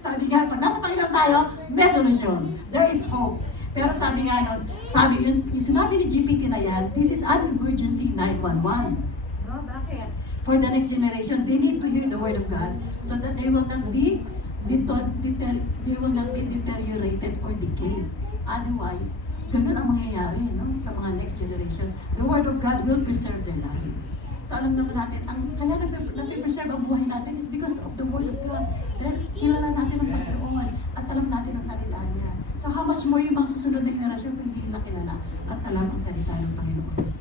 Sabi nga, pag nasa Panginoon tayo, may solution. There is hope. Pero sabi nga nun, yung sinabi ni GPT na yan, this is an emergency 911. No, bakit? For the next generation, they need to hear the word of God so that they will not be deteriorated or decayed. Otherwise, ganun ang mangyayari, no? Sa mga next generation. The word of God will preserve their lives. So alam naman natin, kaya natin-preserve ang buhay natin is because of the word of God. Dahil kilala natin ang Panginoon at alam natin ang salita niya. So how much more yung mga susunod na henerasyon kung hindi nila kilala at alam ang salita ng Panginoon.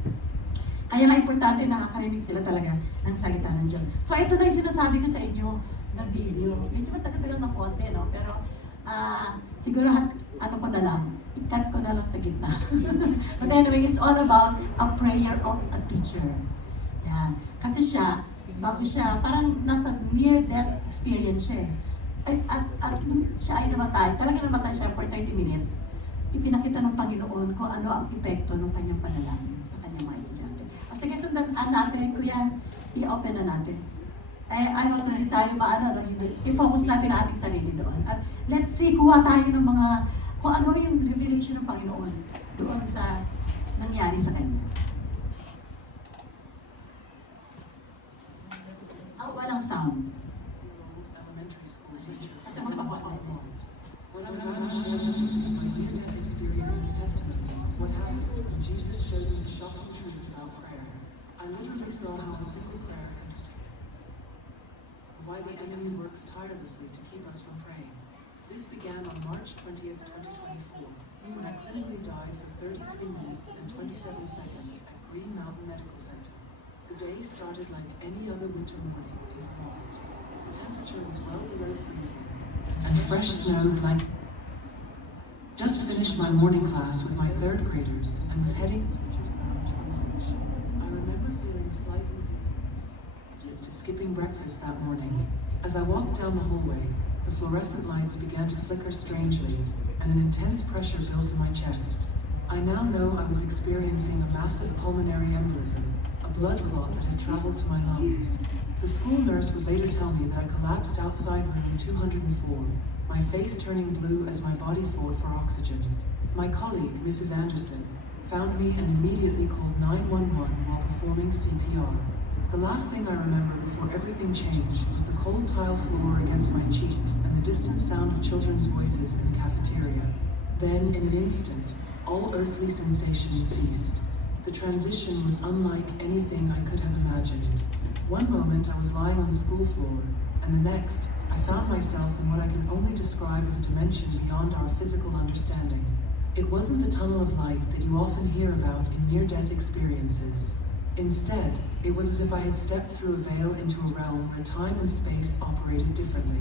Kaya nga importante nakakarinig sila talaga ng salita ng Diyos. So ito na yung sinasabi ko sa inyo na video. Medyo matagal ng konti, no? Pero siguro ano ko na lang, i-cut ko na lang sa gitna. But anyway, it's all about a prayer of a teacher. Yan. Kasi siya, bago siya, parang nasa near-death experience siya. At nung siya ay namatay, talaga namatay siya for 30 minutes. Ipinakita ng Panginoon kung ano ang epekto ng kanyang panalangin sa kanyang mga estudyante. Sige, sundan natin, kuya, i-open na natin. I hope na hindi tayo i-focus natin ang ating sarili doon. At let's see, kuha tayo ng mga, kung ano yung revelation ng Panginoon doon sa nangyari sa kanya. Walang sound. Elementary school teacher. Kasi magpapakonti. What I'm about to share with you is my near-death experience's testimony. What happened when Jesus showed me the shocking truth about prayer. I literally saw how a simple prayer can destroy. Why the enemy works tirelessly to keep us from praying. This began on March 20th, 2024, when I clinically died for 33 minutes and 27 seconds at Green Mountain Medical Center. The day started like any other winter morning in Vermont. The temperature was well below freezing, and fresh snow like... Just finished my morning class with my third graders and was heading to teacher's lounge for lunch. I remember feeling slightly dizzy to skipping breakfast that morning. As I walked down the hallway, the fluorescent lights began to flicker strangely, and an intense pressure built in my chest. I now know I was experiencing a massive pulmonary embolism, a blood clot that had traveled to my lungs. The school nurse would later tell me that I collapsed outside room 204, my face turning blue as my body fought for oxygen. My colleague, Mrs. Anderson, found me and immediately called 911 while performing CPR. The last thing I remember before everything changed was the cold tile floor against my cheek and the distant sound of children's voices in the cafeteria. Then, in an instant, all earthly sensations ceased. The transition was unlike anything I could have imagined. One moment I was lying on the school floor, and the next I found myself in what I can only describe as a dimension beyond our physical understanding. It wasn't the tunnel of light that you often hear about in near-death experiences. Instead, it was as if I had stepped through a veil into a realm where time and space operated differently.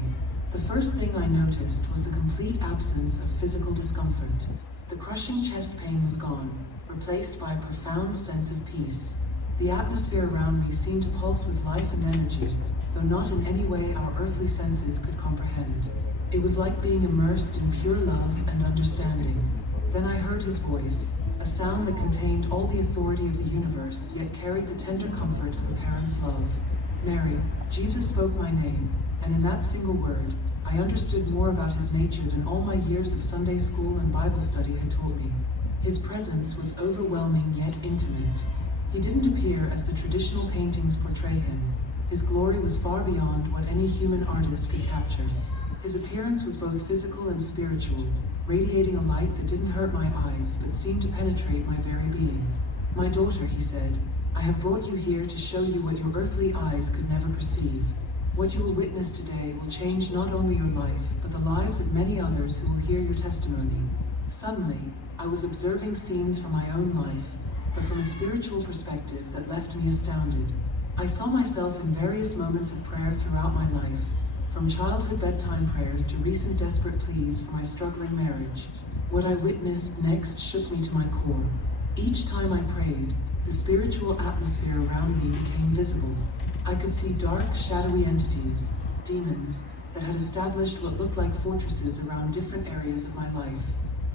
The first thing I noticed was the complete absence of physical discomfort. The crushing chest pain was gone, replaced by a profound sense of peace. The atmosphere around me seemed to pulse with life and energy, though not in any way our earthly senses could comprehend. It was like being immersed in pure love and understanding. Then I heard his voice, a sound that contained all the authority of the universe, yet carried the tender comfort of a parent's love. Mary, Jesus spoke my name, and in that single word, I understood more about his nature than all my years of Sunday school and Bible study had taught me. His presence was overwhelming yet intimate. He didn't appear as the traditional paintings portray him. His glory was far beyond what any human artist could capture. His appearance was both physical and spiritual, radiating a light that didn't hurt my eyes, but seemed to penetrate my very being. My daughter, he said, I have brought you here to show you what your earthly eyes could never perceive. What you will witness today will change not only your life, but the lives of many others who will hear your testimony. Suddenly, I was observing scenes from my own life, but from a spiritual perspective that left me astounded. I saw myself in various moments of prayer throughout my life, from childhood bedtime prayers to recent desperate pleas for my struggling marriage. What I witnessed next shook me to my core. Each time I prayed, the spiritual atmosphere around me became visible. I could see dark, shadowy entities, demons, that had established what looked like fortresses around different areas of my life.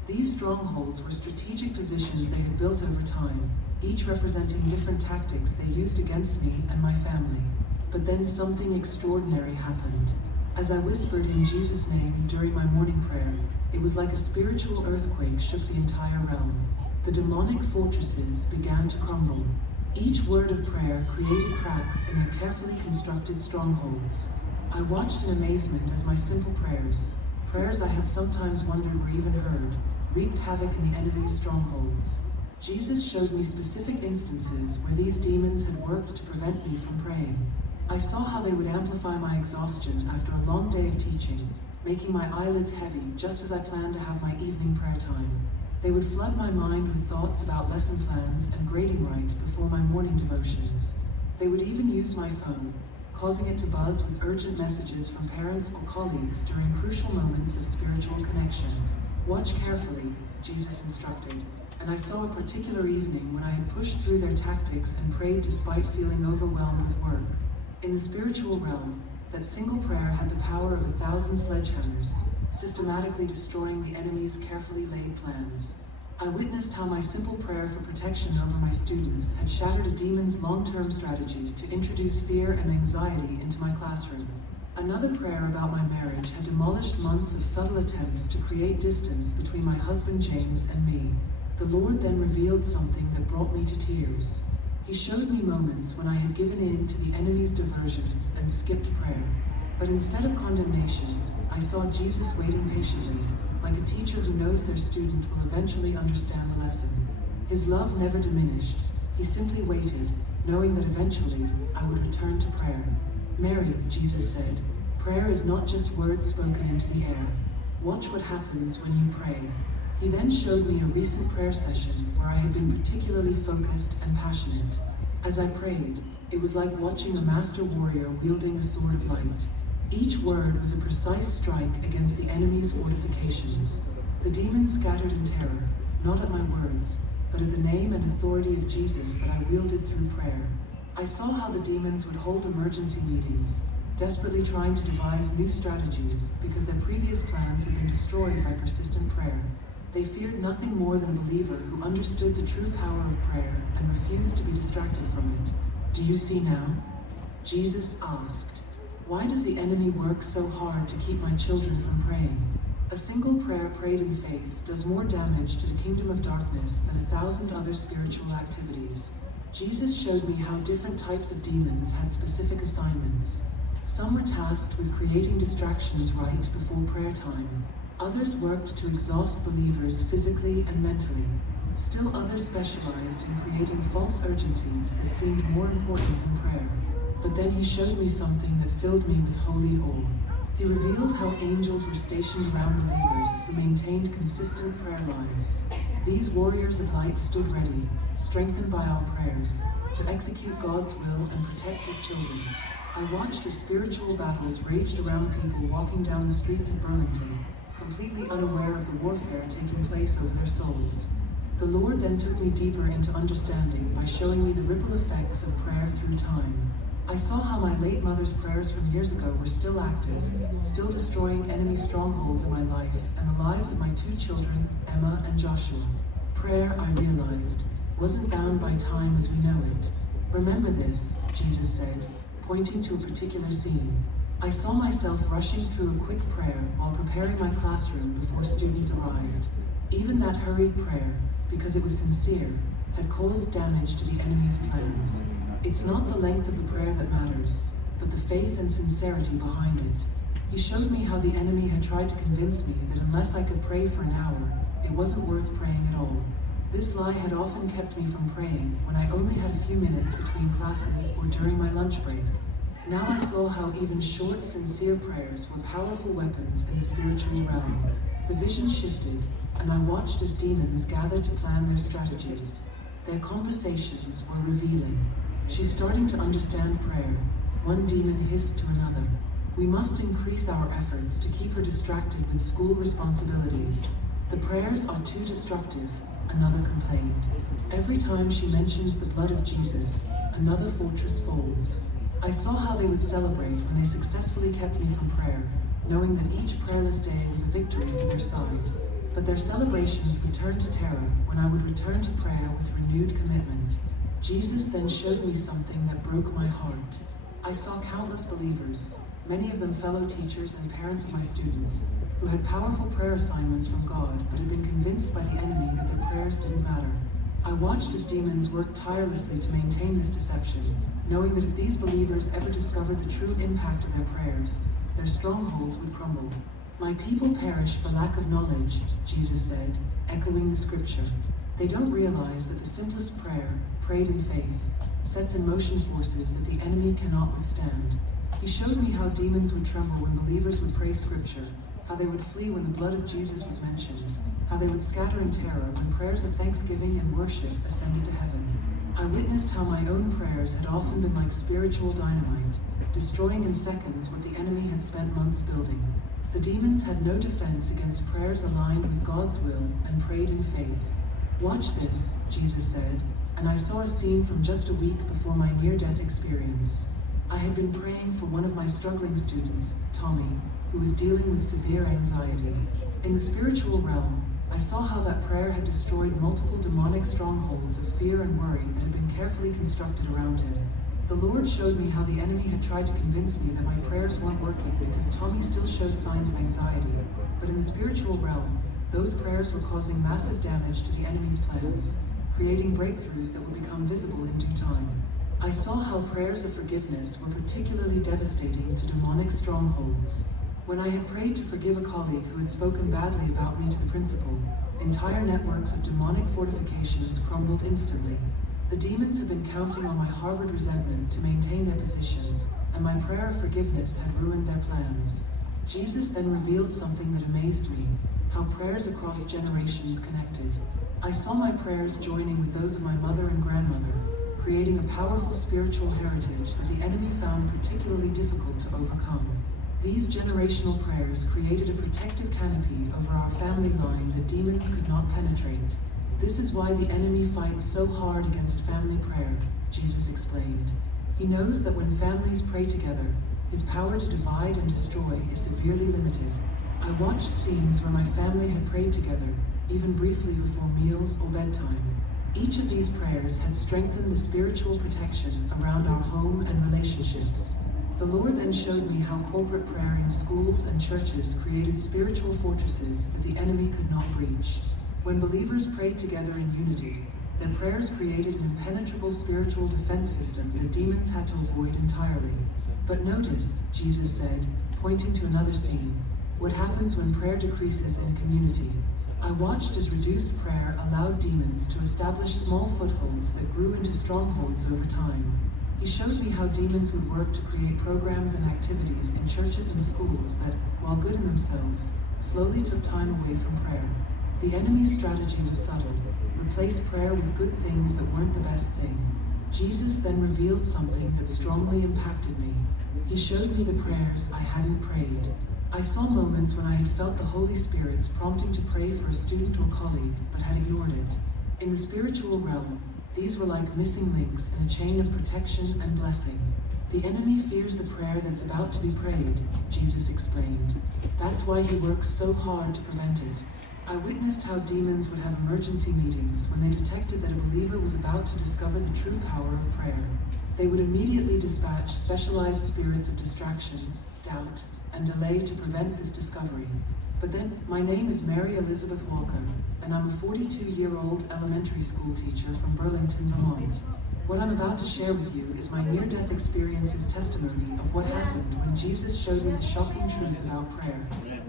These strongholds were strategic positions they had built over time, each representing different tactics they used against me and my family. But then something extraordinary happened. As I whispered in Jesus' name during my morning prayer, it was like a spiritual earthquake shook the entire realm. The demonic fortresses began to crumble. Each word of prayer created cracks in their carefully constructed strongholds. I watched in amazement as my simple prayers I had sometimes wondered were even heard, wreaked havoc in the enemy's strongholds. Jesus showed me specific instances where these demons had worked to prevent me from praying. I saw how they would amplify my exhaustion after a long day of teaching, making my eyelids heavy just as I planned to have my evening prayer time. They would flood my mind with thoughts about lesson plans and grading right before my morning devotions. They would even use my phone, causing it to buzz with urgent messages from parents or colleagues during crucial moments of spiritual connection. Watch carefully, Jesus instructed, and I saw a particular evening when I had pushed through their tactics and prayed despite feeling overwhelmed with work. In the spiritual realm, that single prayer had the power of 1,000 sledgehammers, systematically destroying the enemy's carefully laid plans. I witnessed how my simple prayer for protection over my students had shattered a demon's long-term strategy to introduce fear and anxiety into my classroom. Another prayer about my marriage had demolished months of subtle attempts to create distance between my husband James and me. The Lord then revealed something that brought me to tears. He showed me moments when I had given in to the enemy's diversions and skipped prayer. But instead of condemnation, I saw Jesus waiting patiently, like a teacher who knows their student will eventually understand the lesson. His love never diminished. He simply waited, knowing that eventually I would return to prayer. Mary, Jesus said, prayer is not just words spoken into the air. Watch what happens when you pray. He then showed me a recent prayer session where I had been particularly focused and passionate. As I prayed, it was like watching a master warrior wielding a sword of light. Each word was a precise strike against the enemy's fortifications. The demons scattered in terror, not at my words, but at the name and authority of Jesus that I wielded through prayer. I saw how the demons would hold emergency meetings, desperately trying to devise new strategies because their previous plans had been destroyed by persistent prayer. They feared nothing more than a believer who understood the true power of prayer and refused to be distracted from it. Do you see now? Jesus asked, why does the enemy work so hard to keep my children from praying? A single prayer prayed in faith does more damage to the kingdom of darkness than 1,000 other spiritual activities. Jesus showed me how different types of demons had specific assignments. Some were tasked with creating distractions right before prayer time. Others worked to exhaust believers physically and mentally. Still others specialized in creating false urgencies that seemed more important than prayer. But then he showed me something that filled me with holy awe. He revealed how angels were stationed around believers who maintained consistent prayer lives. These warriors of light stood ready, strengthened by our prayers, to execute God's will and protect his children. I watched as spiritual battles raged around people walking down the streets of Burlington, completely unaware of the warfare taking place over their souls. The Lord then took me deeper into understanding by showing me the ripple effects of prayer through time. I saw how my late mother's prayers from years ago were still active, still destroying enemy strongholds in my life and the lives of my 2 children, Emma and Joshua. Prayer, I realized, wasn't bound by time as we know it. Remember this, Jesus said, pointing to a particular scene. I saw myself rushing through a quick prayer while preparing my classroom before students arrived. Even that hurried prayer, because it was sincere, had caused damage to the enemy's plans. It's not the length of the prayer that matters, but the faith and sincerity behind it. He showed me how the enemy had tried to convince me that unless I could pray for an hour, it wasn't worth praying at all. This lie had often kept me from praying when I only had a few minutes between classes or during my lunch break. Now I saw how even short, sincere prayers were powerful weapons in the spiritual realm. The vision shifted, and I watched as demons gathered to plan their strategies. Their conversations were revealing. She's starting to understand prayer. One demon hissed to another. We must increase our efforts to keep her distracted with school responsibilities. The prayers are too destructive, another complained. Every time she mentions the blood of Jesus, another fortress falls. I saw how they would celebrate when they successfully kept me from prayer, knowing that each prayerless day was a victory for their side. But their celebrations would turn to terror when I would return to prayer with renewed commitment. Jesus then showed me something that broke my heart. I saw countless believers, many of them fellow teachers and parents of my students, who had powerful prayer assignments from God but had been convinced by the enemy that their prayers didn't matter. I watched as demons worked tirelessly to maintain this deception, knowing that if these believers ever discovered the true impact of their prayers, their strongholds would crumble. My people perish for lack of knowledge, Jesus said, echoing the scripture. They don't realize that the simplest prayer, prayed in faith, sets in motion forces that the enemy cannot withstand. He showed me how demons would tremble when believers would pray scripture, how they would flee when the blood of Jesus was mentioned, how they would scatter in terror when prayers of thanksgiving and worship ascended to heaven. I witnessed how my own prayers had often been like spiritual dynamite, destroying in seconds what the enemy had spent months building. The demons had no defense against prayers aligned with God's will and prayed in faith. Watch this, Jesus said, and I saw a scene from just a week before my near-death experience. I had been praying for one of my struggling students, Tommy, who was dealing with severe anxiety. In the spiritual realm, I saw how that prayer had destroyed multiple demonic strongholds of fear and worry that had been carefully constructed around him. The Lord showed me how the enemy had tried to convince me that my prayers weren't working because Tommy still showed signs of anxiety. But in the spiritual realm, those prayers were causing massive damage to the enemy's plans, creating breakthroughs that would become visible in due time. I saw how prayers of forgiveness were particularly devastating to demonic strongholds. When I had prayed to forgive a colleague who had spoken badly about me to the principal, entire networks of demonic fortifications crumbled instantly. The demons had been counting on my harbored resentment to maintain their position, and my prayer of forgiveness had ruined their plans. Jesus then revealed something that amazed me, how prayers across generations connected. I saw my prayers joining with those of my mother and grandmother, creating a powerful spiritual heritage that the enemy found particularly difficult to overcome. These generational prayers created a protective canopy over our family line that demons could not penetrate. This is why the enemy fights so hard against family prayer, Jesus explained. He knows that when families pray together, his power to divide and destroy is severely limited. I watched scenes where my family had prayed together, even briefly before meals or bedtime. Each of these prayers had strengthened the spiritual protection around our home and relationships. The Lord then showed me how corporate prayer in schools and churches created spiritual fortresses that the enemy could not breach. When believers prayed together in unity, their prayers created an impenetrable spiritual defense system that demons had to avoid entirely. But notice, Jesus said, pointing to another scene, what happens when prayer decreases in community. I watched as reduced prayer allowed demons to establish small footholds that grew into strongholds over time. He showed me how demons would work to create programs and activities in churches and schools that, while good in themselves, slowly took time away from prayer. The enemy's strategy was subtle: replace prayer with good things that weren't the best thing. Jesus then revealed something that strongly impacted me. He showed me the prayers I hadn't prayed. I saw moments when I had felt the Holy Spirit's prompting to pray for a student or colleague, but had ignored it. In the spiritual realm, these were like missing links in a chain of protection and blessing. The enemy fears the prayer that's about to be prayed, Jesus explained. That's why he works so hard to prevent it. I witnessed how demons would have emergency meetings when they detected that a believer was about to discover the true power of prayer. They would immediately dispatch specialized spirits of distraction, doubt, and delay to prevent this discovery. But then, my name is Mary Elizabeth Walker, and I'm a 42-year-old elementary school teacher from Burlington, Vermont. What I'm about to share with you is my near-death experience's testimony of what happened when Jesus showed me the shocking truth about prayer.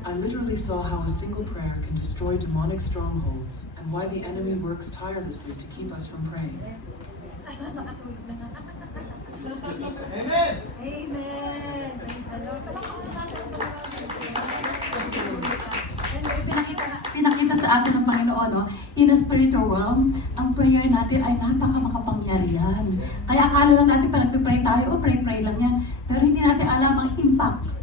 I literally saw how a single prayer can destroy demonic strongholds, and why the enemy works tirelessly to keep us from praying. Amen. Amen. And pinakita sa atin ng Panginoon, no? In a spiritual realm, ang prayer natin ay napaka-makapangyarihan. Kaya akala lang natin pag nagpipray tayo, pray lang yan. Pero hindi natin alam ang impact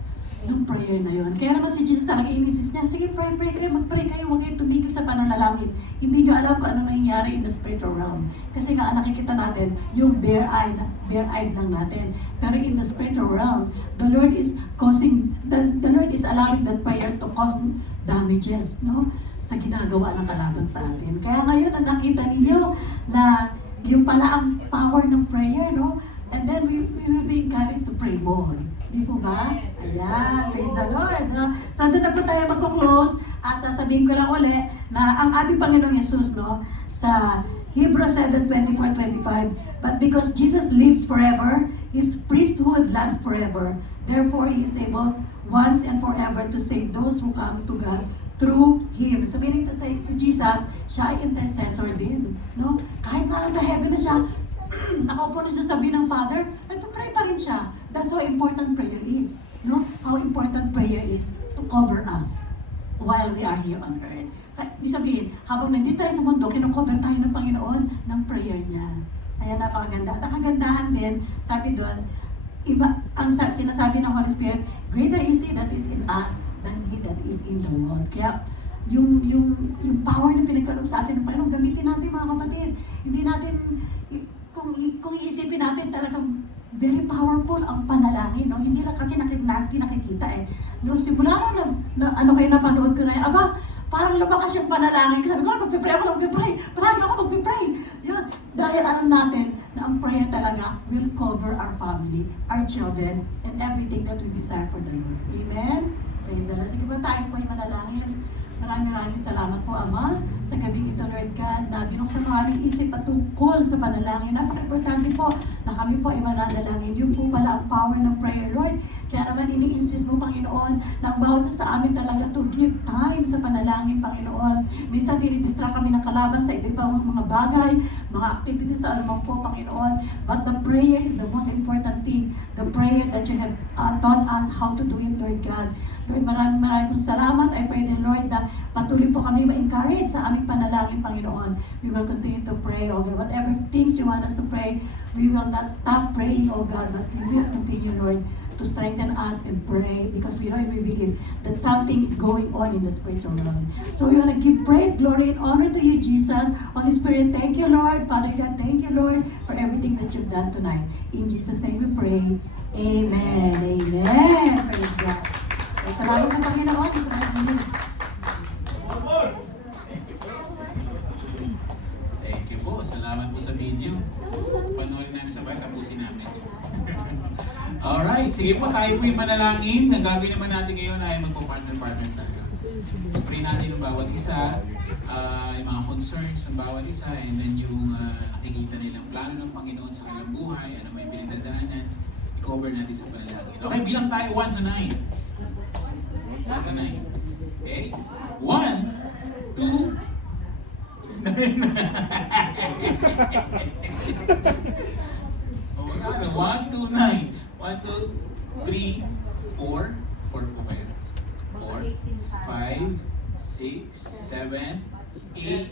nung prayer na yon. Kaya naman si Jesus talaga inisis niya, sige, pray kayo, mag-pray kayo, huwag kayo tumigil sa pananalangin. Hindi nyo alam kung ano nangyayari in the spiritual realm. Kasi nga, nakikita natin, yung bare-eyed lang natin. Pero in the spiritual realm, the Lord is allowing that prayer to cause damages, no? Sa ginagawa ng kalaban sa atin. Kaya ngayon, ang nakita ninyo na yung pala ang power ng prayer, no? And then we will be encouraged to pray more. Di po ba? Ayan, praise the Lord. No? So doon na po tayo magko-close at sabihin ko lang uli na ang ating Panginoong Yesus, no, sa Hebrews 7:24-25, but because Jesus lives forever, His priesthood lasts forever. Therefore, He is able once and forever to save those who come to God through Him. So meaning to say, si Jesus, siya ay intercessor din. No? Kahit na nasa heaven na siya, nakaupo na siya sa tabi ng Father, nagpa-pray pa rin siya. That's how important prayer is. No? How important prayer is to cover us while we are here on earth. Ibig sabihin, habang nandito tayo sa mundo, kinocover tayo ng Panginoon ng prayer niya. Kaya napakaganda. At ang kagandahan din, sabi doon, ang sinasabi ng Holy Spirit, greater is He that is in us than He that is in the world. Kaya, yung power na pinagkaloob sa atin ng Panginoon, gamitin natin mga kapatid. Hindi natin, kung iisipin natin talagang very powerful ang panalangin, no? Hindi lang kasi nakikita eh. Nung simula na ano kayo napanood ko na yun, aba, parang lumakas yung panalangin. Sabi ko, magpipray ako, parang ako magpipray. Yun. Dahil alam natin na ang prayer talaga will cover our family, our children, and everything that we desire for the Lord. Amen? Praise the Lord. Sige po, tayo po ay manalangin. Maraming salamat po, Ama, sa gabing ito, Lord God, na binuksan mo aming isip patungkol sa panalangin. Napaka-importante po na kami po ay mananalangin. Yun po pala ang power ng prayer, Lord. Kaya naman ini-insist mo, Panginoon, na ang bawat sa amin talaga to give time sa panalangin, Panginoon. Minsan dinidistract kami ng kalaban sa iba-ibang mga bagay, mga activities sa alam po, Panginoon. But the prayer is the most important thing. The prayer that you have taught us how to do it, Lord God. Lord, maraming pong salamat. I pray the Lord na patuloy po kami ma-encourage sa aming panalangin, Panginoon. We will continue to pray, oh God. Whatever things you want us to pray, we will not stop praying, oh God, but we will continue, Lord, to strengthen us and pray because we know and we believe that something is going on in the spiritual realm. So we want to give praise, glory, and honor to you, Jesus. Holy Spirit, thank you, Lord. Father God, thank you, Lord, for everything that you've done tonight. In Jesus' name we pray. Amen. Amen. Praise God. Salamat sa Panginoon. Salamat mo. Thank you po. Salamat po sa video. Panoorin namin sabay, tapusin namin. Alright, sige po, tayo po yung manalangin. Ang gagawin naman natin ngayon ay magpo-partner-partner tayo. Pag-pray natin ng bawat isa, yung mga concerns ng bawat isa, and then yung nakikita nilang plano ng Panginoon sa kanilang buhay, ano may pinagdadaanan, i-cover natin sa panalangin. Okay, bilang tayo 1 to 9. 1 to 9. Okay? 1, 2, 1 to 9. 1, 2, 3, 4. 4 po kayo. 4, 5, 6, 7, 8,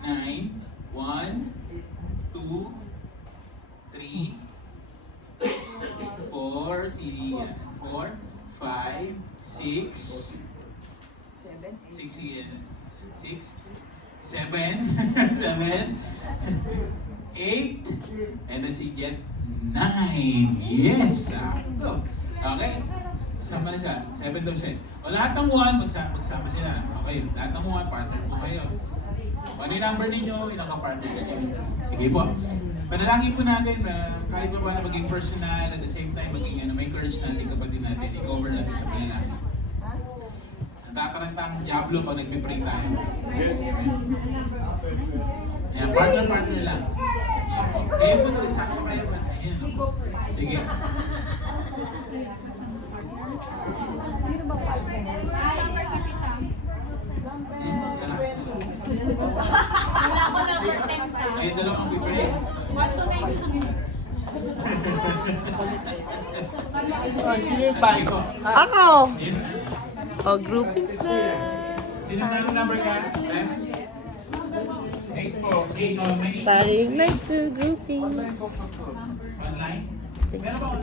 9, 1, 2, 3, 4, sige yan. 4, 5, 6, 6 again. 6, 7, 7, 8, and then si Jet, 9. Yes! Sakto. Okay. Kasama na siya. 7 daw siya. O lahat ng 1, magsama sila. Okay. Lahat ng 1, partner po kayo. Ano yung number ninyo? Ilang ka-partner ninyo? Sige po. Panalangin po natin na kahit pa paano maging personal, at the same time maging may courage natin kapatid natin, i-cover natin sa panalangin. Natataranta ang Diablo pag nagpipray tayo. Ayan, partner lang. Kayo po tuloy, saka pa kayo man. Ayan. Sige. Sino ba partner? Wala ko number 10 pa. Kayo dalawang pipray. 1 to 9. Sino yung bag ko? Ako! Ayun. O, groupings na. Sino na yung number ka? 8 po. 8. May 8. Pag-ignite to groupings. Online? Meron ba